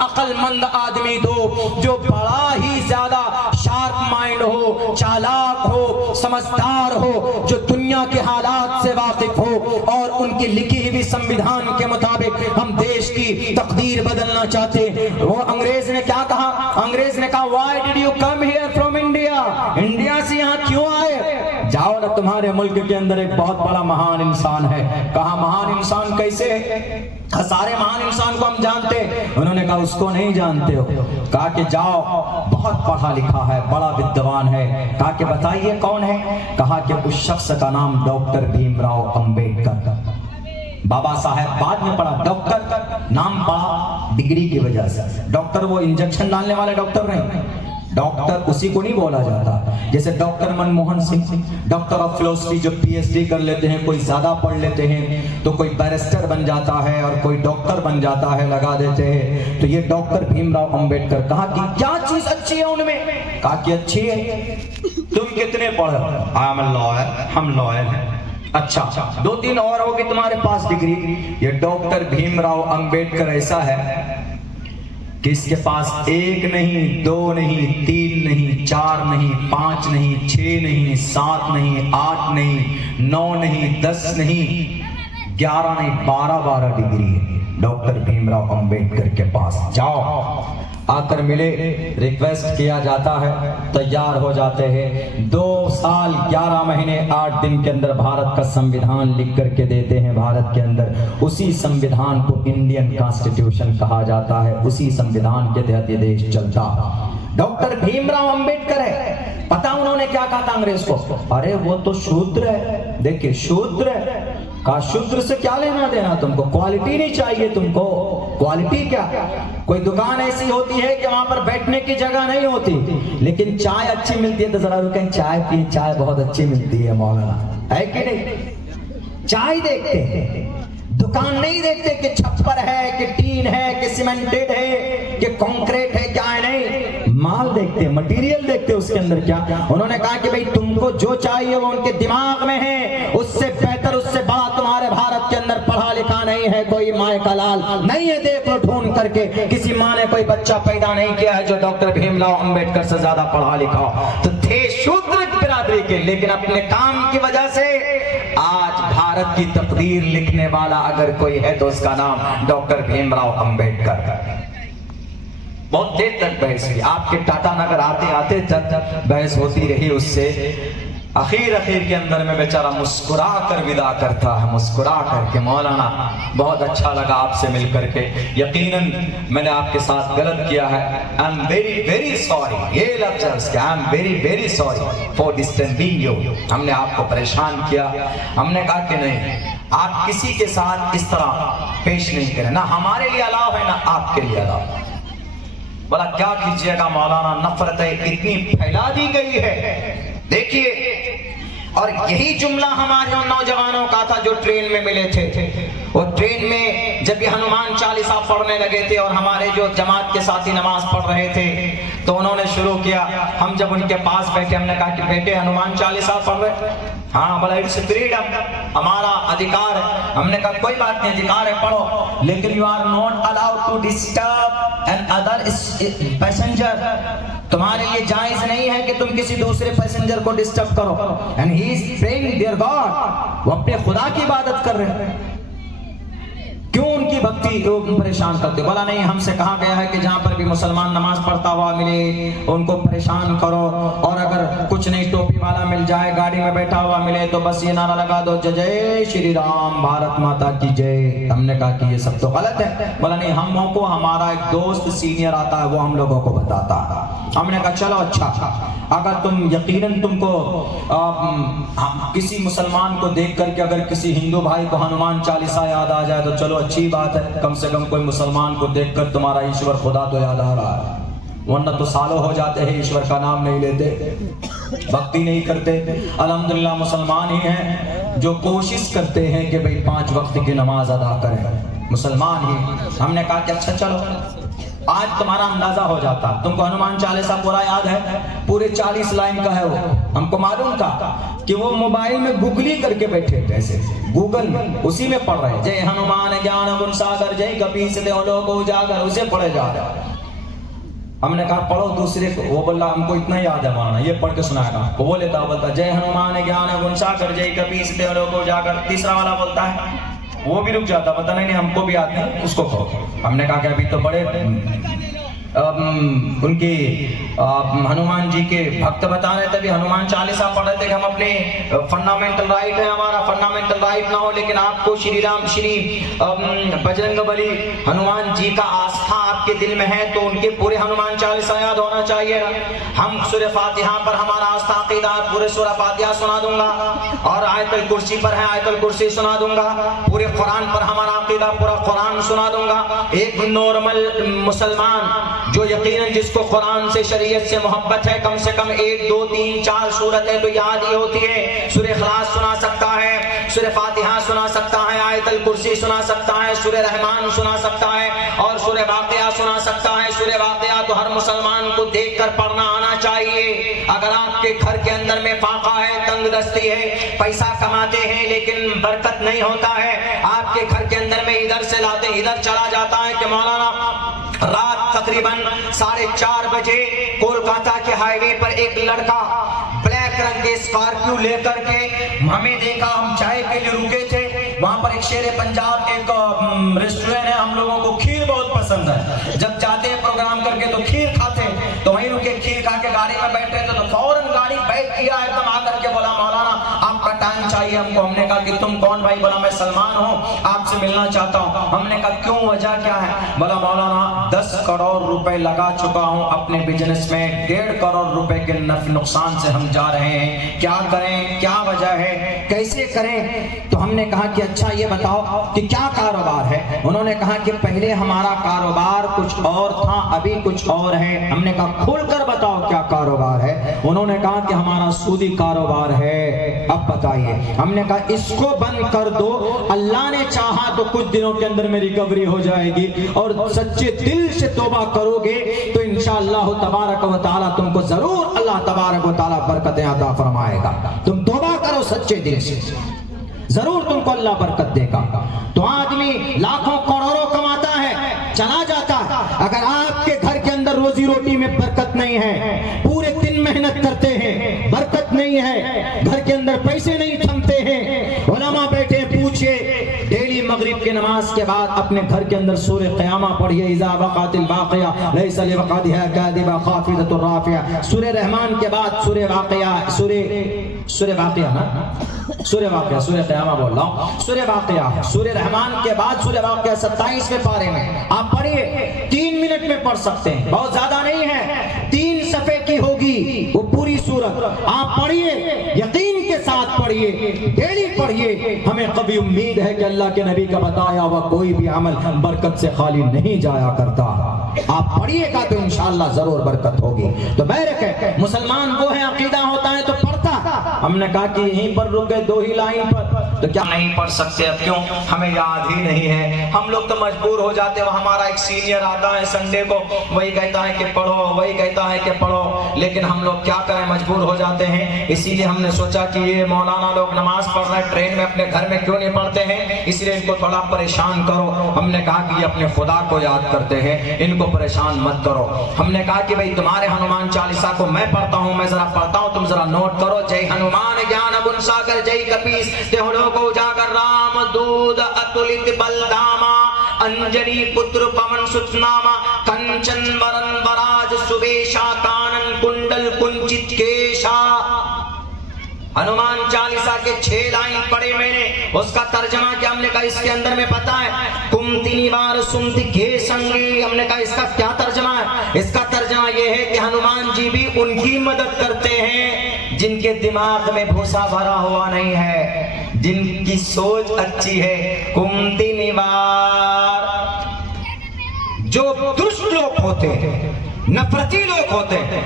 अक्लमंद आदमी दो, जो बड़ा ही ज्यादा शार्प माइंड हो, चालाक हो, समझदार हो, जो दुनिया के हालात से वाकिफ हो और उनकी लिखी हुई संविधान के मुताबिक हम देश की तकदीर बदलना चाहते। वो अंग्रेज ने क्या कहा? अंग्रेज ने कहा why did you come here from India? India से यहाँ क्यों आए? जाओ ना, तुम्हारे मुल्क के अंदर एक बहुत बड़ा महान इंसान है। कहा महान इंसान कैसे है? सारे महान इंसान को हम जानते हैं। उन्होंने कहा उसको नहीं जानते हो। कहा कि जाओ, बहुत पढ़ा लिखा है, बड़ा विद्वान है। कहा कि बताइए कौन है? कहा कि उस शख्स का नाम डॉक्टर भीमराव अंबेडकर। बाबा साहब बाद में पढ़ा, डॉक्टर नाम पढ़ा डिग्री की वजह से। डॉक्टर वो इंजेक्शन डालने वाले डॉक्टर नहीं, डॉक्टर उसी को नहीं बोला जाता। जैसे doctor Manmohan Singh, doctor of philosophy, जो पीएचडी कर लेते हैं, कोई ज्यादा पढ़ लेते हैं तो कोई बैरिस्टर बन जाता है और कोई डॉक्टर बन जाता है, लगा देते हैं। तो ये डॉक्टर भीमराव अंबेडकर। कहा कि क्या चीज अच्छी है उनमें? कहा कि अच्छी है, तुम कितने पढ़े? आई एम लॉयर, हम लॉयर हैं। अच्छा, 2-3 और होगी तुम्हारे पास डिग्री। ये डॉक्टर भीमराव अंबेडकर ऐसा है कि इसके पास 1 नहीं, 2 नहीं, 3 नहीं, 4 नहीं, 5 नहीं, 6 नहीं, 7 नहीं, 8 नहीं, 9 नहीं, 10 नहीं, 11 नहीं, 12 डिग्री है डॉक्टर भीमराव अंबेडकर के पास। जाओ, आकर मिले, रिक्वेस्ट किया जाता है, तैयार हो जाते हैं। 2 साल 11 महीने 8 दिन के अंदर भारत का संविधान लिख करके देते हैं। भारत के अंदर उसी संविधान को इंडियन कॉन्स्टिट्यूशन कहा जाता है, उसी संविधान के तहत ये देश चलता। डॉक्टर भीमराव अंबेडकर है। पता उन्होंने क्या कहा था अंग्रेज को? अरे वो तो शूद्र है। देखिए शूद्र है, कहा शूद्र से क्या लेना देना, तुमको क्वालिटी नहीं चाहिए, तुमको क्वालिटी क्या? कोई दुकान ऐसी होती है कि वहां पर बैठने की जगह नहीं होती, लेकिन चाय अच्छी मिलती है तो जरा रुकें, चाय पिए, चाय बहुत अच्छी मिलती है मौलाना, है कि नहीं? चाय देखते हैं, दुकान नहीं देखते कि छप्पर है, कि टीन है, कि सीमेंटेड है, कि कंक्रीट है, क्या है, नहीं, माल देखते, मटेरियल देखते उसके अंदर क्या। उन्होंने कहा कि भाई तुमको जो चाहिए वो उनके दिमाग में है, उससे बेहतर, उससे बड़ा तुम्हारे भारत नहीं है कोई माए का लाल, नहीं है देख लो ढूंढ करके, किसी माँ ने कोई बच्चा पैदा नहीं किया है जो डॉक्टर भीमराव अंबेडकर से ज्यादा पढ़ा लिखा हो। तो थे शूद्र बिरादरी के, लेकिन अपने काम की वजह से आज भारत की तकदीर लिखने वाला अगर कोई है तो उसका नाम डॉक्टर भीमराव अंबेडकर। बहुत देर तक बहस हुई, आपके टाटा नगर आते आते तक बहस होती रही उससे। आखिर के अंदर में बेचारा मुस्कुरा कर विदा करता है, मुस्कुरा करके, मौलाना बहुत अच्छा लगा आपसे मिल करके, यकीनन मैंने आपके साथ गलत किया है, I am very very sorry, ये लफ्ज है उसके, I am very very sorry for disturbing you, हमने आपको परेशान किया। हमने कहा कि नहीं, आप किसी के साथ इस तरह पेश नहीं करें, ना हमारे लिए अलाव है ना आपके लिए अलाव। बोला क्या कीजिएगा मौलाना, नफरतें इतनी फैला दी गई है। देखिए, और यही जुमला हमारे उन नौजवानों का था जो ट्रेन में मिले थे। वो ट्रेन में जब ये हनुमान चालीसा पढ़ने लगे थे और हमारे जो जमात के साथी नमाज पढ़ रहे थे तो उन्होंने शुरू किया, हम जब उनके पास बैठे हमने कहा कि बेटे हनुमान चालीसा पढ़ रहे? हाँ। बोला इट्स फ्रीडम, हमारा अधिकार है। हमने कहा कोई बात नहीं, अधिकार है पढ़ो, लेकिन you are not allowed to disturb an other passenger, तुम्हारे लिए जायज नहीं है कि तुम किसी दूसरे पैसेंजर को डिस्टर्ब करो। And he is praying their god, वो अपने खुदा की इबादत कर रहे हैं, क्यों उनकी भक्ति परेशान करते? बोला नहीं, हमसे कहा गया है कि जहां पर भी मुसलमान नमाज पढ़ता हुआ मिले उनको परेशान करो, और अगर कुछ नहीं टोपी वाला मिल जाए, गाड़ी में बैठा हुआ मिले तो बस ये नारा लगा दो, जय जय श्री राम, भारत माता की जय। हमने कहा कि ये सब तो गलत है। बोला नहीं, हम को हमारा एक दोस्त सीनियर आता है, वो हम लोगों को बताता है। हमने कहा चलो अच्छा, अगर तुम यकीनन तुमको किसी मुसलमान को देख करके अगर किसी हिंदू भाई को हनुमान चालीसा याद आ जाए तो चलो अच्छी बात है, कम से कम कोई मुसलमान को देखकर तुम्हारा ईश्वर खुदा तो याद आ रहा है, वरना तो सालों हो जाते हैं ईश्वर का नाम नहीं लेते, भक्ति नहीं करते। अल्हम्दुलिल्लाह मुसलमान ही हैं जो कोशिश करते हैं कि भाई 5 वक्त की नमाज अदा करें, मुसलमान ही। हमने कहा कि अच्छा चलो, आज तुम्हारा अंदाजा हो जाता, तुमको हनुमान चालीसा पूरा याद है, पूरे 40 लाइन का है वो, हमको मालूम था कि वो मोबाइल में गूगली करके बैठे, ऐसे गूगल में उसी में पढ़ रहे, जय हनुमान ज्ञान गुण सागर, जय कपीस देव लोक उजागर, उसे पढ़े जा रहे। हमने कहा पढ़ो दूसरे को, वो बोला हमको इतना याद है मौलाना, ये पढ़ के सुनाएगा। वो बोलेता बोलता जय हनुमान ज्ञान गुण सागर, जय कपीस देव लोक उजागर। तीसरा वाला बोलता है, वो भी रुक जाता, पता नहीं हमको भी आते हैं, उसको कहो। हमने कहा कि अभी तो बड़े उनके हनुमान जी के भक्त बता रहे थे, हनुमान चालीसा पढ़ रहे थे कि हम अपने फंडामेंटल राइट है, हमारा फंडामेंटल राइट ना हो, लेकिन आपको श्री राम श्री बजरंगबली हनुमान जी का आस्था आपके दिल में है तो उनके पूरे हनुमान चालीसा याद होना चाहिए ना। हम सूरह फातिहा पर हमारा आस्था अकीदा, पूरे सूरह फातिहा सुना दूंगा, और आयतुल कुर्सी पर है आयतुल कुर्सी सुना दूंगा, पूरे कुरान पर हमारा अकीदा, पूरा कुरान सुना दूंगा। एक नॉर्मल मुसलमान जो यकीनन जिसको कुरान से शरीयत से मोहब्बत है, कम से कम 1 2 3 4 सूरतें तो याद ही होती है। सूरह इखलास सुना सकता है, सूरह फातिहा सुना सकता है, आयतुल कुर्सी सुना सकता है, सूरह रहमान सुना सकता है, और सूरह वाक़िया सुना सकता है। सूरह वाक़िया तो हर मुसलमान को देखकर पढ़ना आना चाहिए। अगर आपके घर के अंदर में फाका है, तंगदस्ती है, पैसा कमाते हैं लेकिन बरकत नहीं होता है, आपके घर के अंदर में इधर से लाते इधर चला जाता है कि मौलाना रात तकरीबन 4:30 बजे कोलकाता के हाईवे पर एक लड़का ब्लैक रंग के स्कॉर्पियो लेकर के हमें देखा, हम चाय के लिए रुके थे, वहां पर एक शेर पंजाब एक रेस्टोरेंट है, हम लोगों को खीर बहुत पसंद है, जब जाते हैं प्रोग्राम करके तो खीर खाते हैं, तो वहीं रुके, खीर खा के गाड़ी में बैठ रहे थे तो फौरन गाड़ी बैठ किया, एकदम आकर के बोला मौलाना आपका टाइम चाहिए हमको। हमने कहा कि तुम कौन भाई? बोला मैं सलमान हूँ, आपसे मिलना चाहता हूँ। हमने कहा क्यों, वजह क्या है? बोला मौलाना 10 करोड़ रुपए लगा चुका हूँ अपने बिजनेस में, 1.5 करोड़ रुपए के नुकसान से हम जा रहे हैं, क्या करें, क्या वजह है, कैसे करें? तो हमने कहा कि अच्छा ये बताओ कि क्या कारोबार है? उन्होंने कहा कि पहले हमारा कारोबार कुछ और था, अभी कुछ और है। हमने कहा खुलकर बताओ क्या कारोबार है? उन्होंने कहा कि हमारा सूदी कारोबार है। अब बताइए। हमने कहा इसको बंद कर दो, अल्लाह ने चाहा तो कुछ दिनों के अंदर में रिकवरी हो जाएगी, और सच्चे दिल से तौबा करोगे तो इंशाअल्लाह तबारक व तआला तुमको जरूर अल्लाह तबारक व तआला बरकतें अता फरमाएगा। तुम तौबा करो सच्चे दिल से, जरूर तुमको अल्लाह बरकत देगा। तो आदमी नहीं है, पूरे दिन मेहनत करते हैं, बरकत नहीं है, घर के अंदर पैसे नहीं थमते हैं। उलमा बैठे पूछिए, डेली मगरिब की नमाज के बाद अपने घर के अंदर सूरह क़यामा पढ़िए, इज़ा वक़अतिल वाक़िया लैसा लिवक़अतिहा कादिबा ख़ाफ़िदतुर राफ़िया। सूरह रहमान के बाद सूरह वाक़िया, सूरह वाक़िया ना, सूरह वाक़िया, सूरह क़यामा बोल रहा हूँ, सूरह वाक़िया, सूरह रहमान के बाद सूरह वाक़िया 27वें पारे में आप पढ़िए, 3 मिनट में पढ़ सकते हैं, बहुत ज्यादा नहीं है, 3 सफ़े की होगी वो पूरी सूरत। आप पढ़िए, यकीन के साथ पढ़िए, डेली पढ़िए। हमें कभी उम्मीद है कि अल्लाह के नबी का बताया हुआ कोई भी अमल बरकत से खाली नहीं जाया करता। आप पढ़िएगा तो इंशाअल्लाह जरूर बरकत होगी। तो बैरक है, मुसलमान वो है, अकीदा होता है तो पढ़ता। हमने कहा कि यहीं पर रुक गए 2 ही लाइन पर, तो क्या नहीं पढ़ सकते? अब क्यों? हमें याद ही नहीं है। हम लोग तो मजबूर हो जाते हैं। हमारा एक सीनियर आता है संडे को, वही कहता है कि पढ़ो, वही कहता है कि पढ़ो, लेकिन हम लोग क्या करें, मजबूर हो जाते हैं। इसीलिए हमने सोचा कि ये मौलाना लोग नमाज पढ़ रहे हैं ट्रेन में, अपने घर में क्यों नहीं पढ़ते हैं, इसलिए इनको थोड़ा परेशान करो। हमने कहा कि ये अपने खुदा को याद करते हैं, इनको परेशान मत करो। हमने कहा कि भाई तुम्हारे हनुमान चालीसा को मैं पढ़ता हूँ, मैं जरा पढ़ता हूँ, तुम जरा नोट करो। जय हनुमान ज्ञान गुण सागर, जय कपीस देहुलो को उजागर, राम दूध अतुलित बलधामा, अंजनी पुत्र पवन सुतनामा, कंचन वरन वराज सुवेशा, कानन कुंडल कुंचित केशा। हनुमान चालीसा के 6 लाइन पढ़े मैंने, उसका तर्जमा क्या? हमने कहा इसके अंदर में पता है, कुमति निवार सुमति के संगी। हमने कहा इसका क्या तर्जमा है? इसका तर्जमा ये है कि हनुमान जी भी उनकी मदद करते हैं जिनके दिमाग में भूसा भरा हुआ नहीं है, जिनकी सोच अच्छी है। कुमति निवार, जो दुष्ट लोग होते हैं, नफरती लोग होते हैं,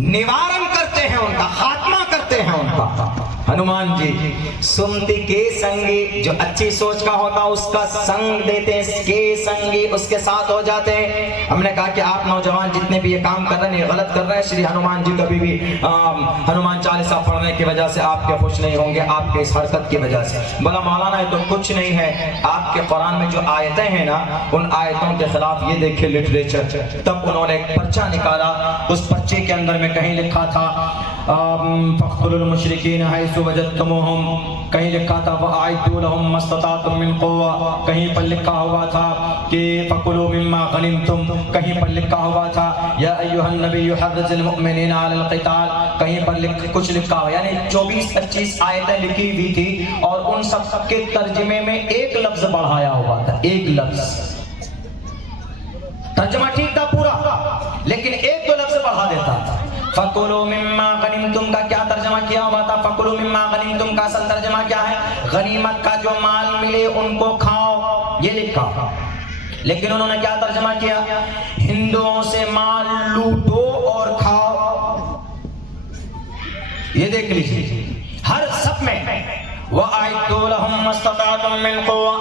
निवारण करते हैं उनका, खात्मा करते हैं उनका हनुमान जी। सुमति के संगी, जो अच्छी सोच का होता उसका संग देते हैं, के संगी उसके साथ हो जाते हैं। हमने कहा कि आप नौजवान जितने भी ये काम कर रहे हैं, ये गलत कर रहे हैं। श्री हनुमान जी कभी भी हनुमान चालीसा पढ़ने की वजह से आपके खुश नहीं होंगे, आपके इस हरकत की वजह से। बोला मौलाना ये तो कुछ नहीं है, आपके कुरान में जो आयतें हैं ना, उन आयतों के खिलाफ ये देखिए लिटरेचर। तब उन्होंने एक पर्चा निकाला, उस पर्चे के अंदर में कहीं लिखा था फख्तुल मुशरिकीन हैसु वजदतमुहुम, कहीं लिखा था वअइदू लहुम मस्ततातुम मिन कुव्वा, कहीं पर लिखा हुआ था कि फकुलू मिम्मा गनिमतुम, कहीं पर लिखा हुआ था या अय्युहन नबिय्यु हर्रिज़िल मुमिनीना अलल क़िताल, कहीं पर कुछ लिखा हुआ। यानी 24-25 आयतें लिखी हुई थी और उन सब के तर्जुमे में एक लफ्ज बढ़ाया हुआ था, एक लफ्ज। तर्जुमा ठीक था पूरा, लेकिन एक दो लफ्ज बढ़ा देता था। फकुलू मिम्मा गनिमतुम का क्या तर्जमा किया हुआ था? फकुलू मिम्मा गनिमतुम का असल तर्जमा क्या है? गनीमत का जो माल मिले उनको खाओ, ये लिखा। लेकिन उन्होंने क्या तर्जमा किया? हिंदुओं से माल लूटो और खाओ। ये देख लीजिए, हर सब में वअइदू लहुम मस्ततातुम मिन कुव्वा,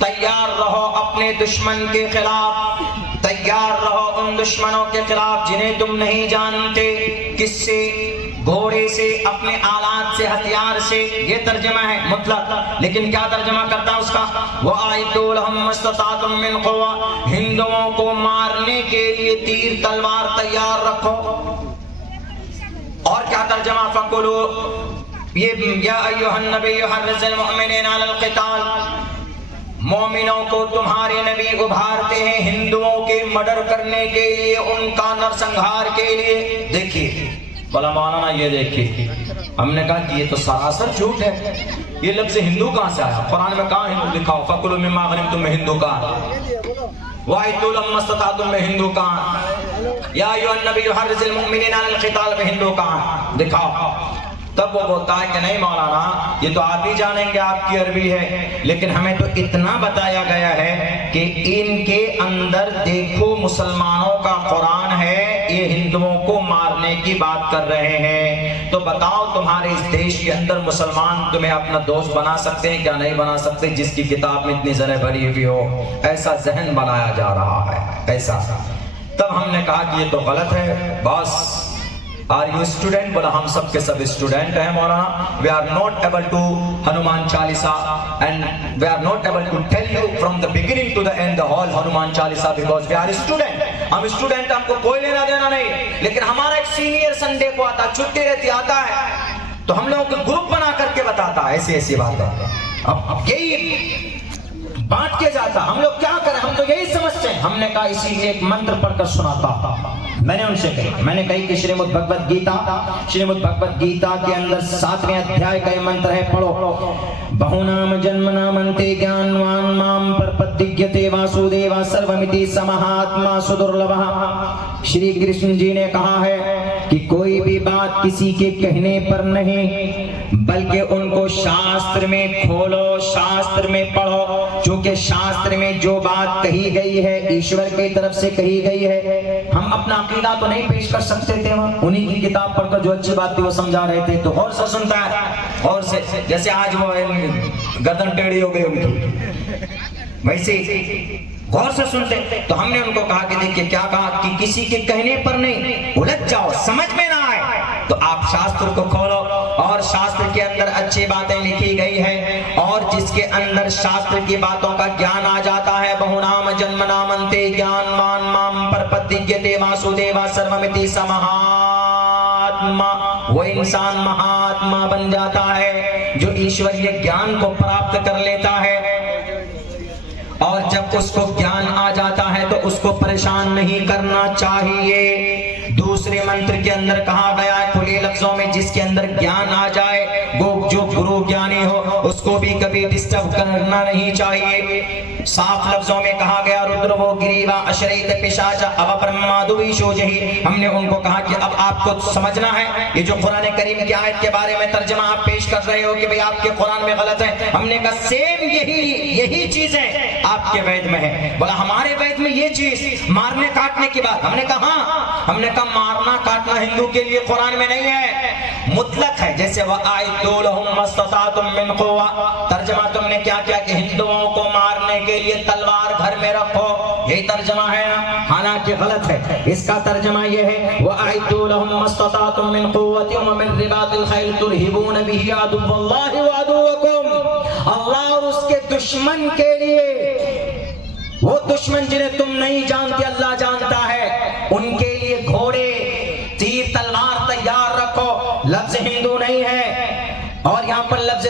तैयार रहो अपने दुश्मन के खिलाफ, तैयार रहो उन दुश्मनों के खिलाफ जिन्हें तुम नहीं जानते। किससे? घोड़े से, अपने आलात से, हथियार से। ये तर्जमा है मुतलक, लेकिन क्या तर्जमा करता है उसका? वअइदू लहुम मस्ततातुम मिन कुव्वा, हिंदुओं को मारने के लिए तीर तलवार तैयार रखो। और क्या तर्जमा? फकुलू, ये या अय्युहन नबिय्यु हर्रिज़िल मुमिनीना अलल क़िताल, मोमिनों को तुम्हारे नबी उभारते हैं हिंदुओं के मर्डर करने के लिए, उनका नरसंहार के लिए। देखिए बोला मौलाना ये देखिए, हमने कहा कि ये तो सरासर झूठ है। ये लफ्ज़ हिंदू कहाँ से आया? कुरान में कहाँ हिंदू लिखा हो? फकुलू मिम्मा गनिमतुम में हिंदू कहाँ? वअइदू लहुम मस्ततातुम में हिंदू कहाँ? या अय्युहन नबिय्यु हर्रिज़िल मुमिनीना अलल क़िताल में हिंदू कहाँ? दिखाओ। तब वो बोलता है कि नहीं मौलाना, ये तो आप ही जानेंगे, आपकी अरबी है, लेकिन हमें तो इतना बताया गया है कि इनके अंदर देखो मुसलमानों का कुरान है, ये हिंदुओं को मारने की बात कर रहे हैं। तो बताओ तुम्हारे इस देश के अंदर मुसलमान तुम्हें अपना दोस्त बना सकते हैं क्या? नहीं बना सकते। जिसकी किताब में इतनी जरे भरी हुई हो, ऐसा जहन बनाया जा रहा है, ऐसा। तब हमने कहा कि ये तो गलत है। बस आर यू स्टूडेंट? बोला हम सब के सब स्टूडेंट हैं मौलाना। We are not able to Hanuman Chalisa and we are not able to tell you from the beginning to the end the whole Hanuman Chalisa because we are student. हम स्टूडेंट, हमको कोई लेना देना नहीं, लेकिन हमारा एक सीनियर संडे को आता, छुट्टी रहती, आता है तो हम लोगों को ग्रुप बना करके बताता है ऐसी ऐसी बात है। अब यही बांट के जाता, हम लोग क्या करें, हम तो यही समझते हैं। हमने कहा इसीलिए एक मंत्र पढ़कर सुनाता। मैंने उनसे कही, मैंने कही कि श्रीमद् भगवत गीता के अंदर 7वें अध्याय का ये मंत्र है, पढ़ो। बहुनाम जन्मनामन्ते ज्ञानवान माम प्रपद्यते वासुदेवा सर्वमिति समहात्मा सुदुर्लभः। श्री कृष्ण जी ने कहा है कि कोई भी बात किसी के कहने पर नहीं, बल्कि उनको शास्त्र में खोलो, शास्त्र में पढ़ो, क्योंकि शास्त्र में जो बात कही गई है ईश्वर की तरफ से कही गई है। हम अपना अकीदा तो नहीं पेश कर सकते थे, वहाँ उन्हीं की किताब पढ़कर जो अच्छी बात थी वो समझा रहे थे, तो और से सुनता है, और से जैसे आज वो गर्दन टेढ़ी हो गई उनकी, वैसे गौर से सुनते। तो हमने उनको कहा कि देखिए क्या कहा कि किसी के कहने पर नहीं, उलझ जाओ, समझ में ना आए तो आप शास्त्र को खोलो, और शास्त्र के अंदर अच्छी बातें लिखी गई है, और जिसके अंदर शास्त्र की बातों का ज्ञान आ जाता है। बहुनाम जन्मनामन्ते ज्ञानवान माम प्रपद्यते वासुदेवा सर्वमिति समहात्मा, वो इंसान महात्मा बन जाता है जो ईश्वरीय ज्ञान को प्राप्त कर लेता है। और जब उसको ज्ञान आ जाता है तो उसको परेशान नहीं करना चाहिए। दूसरे मंत्र के अंदर कहा गया है खुले लफ्जों में, जिसके अंदर ज्ञान आ जाए वो जो गुरु ज्ञानी हो उसको भी कभी डिस्टर्ब करना नहीं चाहिए। साफ लफ्जों में कहा गया रुद्र वो गिरीवा अशरीत पिशाच अब ब्रह्मादुविशोजहि। हमने उनको कहा कि अब आपको समझना है, ये जो कुरान करीम की आयत के बारे में तर्जमा आप पेश कर रहे हो कि भाई आपके कुरान में गलत है, हमने कहा सेम यही चीजें आपके वेद में है। बोला हमारे वेद में ये चीज मारने काटने की बात, हमने कहा हाँ, हमने कहा मारना काटना हिंदू के लिए कुरान में नहीं है, मुतलक है। जैसे तर्जमा तुमने क्या किया कि हिंदुओं को मारने के लिए तलवार घर में रखो, यही तर्जमा है ना, हालांकि गलत है। इसका तर्जमा यह है अल्लाह और उसके दुश्मन के लिए, वो दुश्मन जिन्हें तुम नहीं जानते अल्लाह जानता है, उनके लिए घोड़े तीर तलवार तैयार रखो। लफ्ज हिंदू नहीं है, और यहाँ पर लफ्ज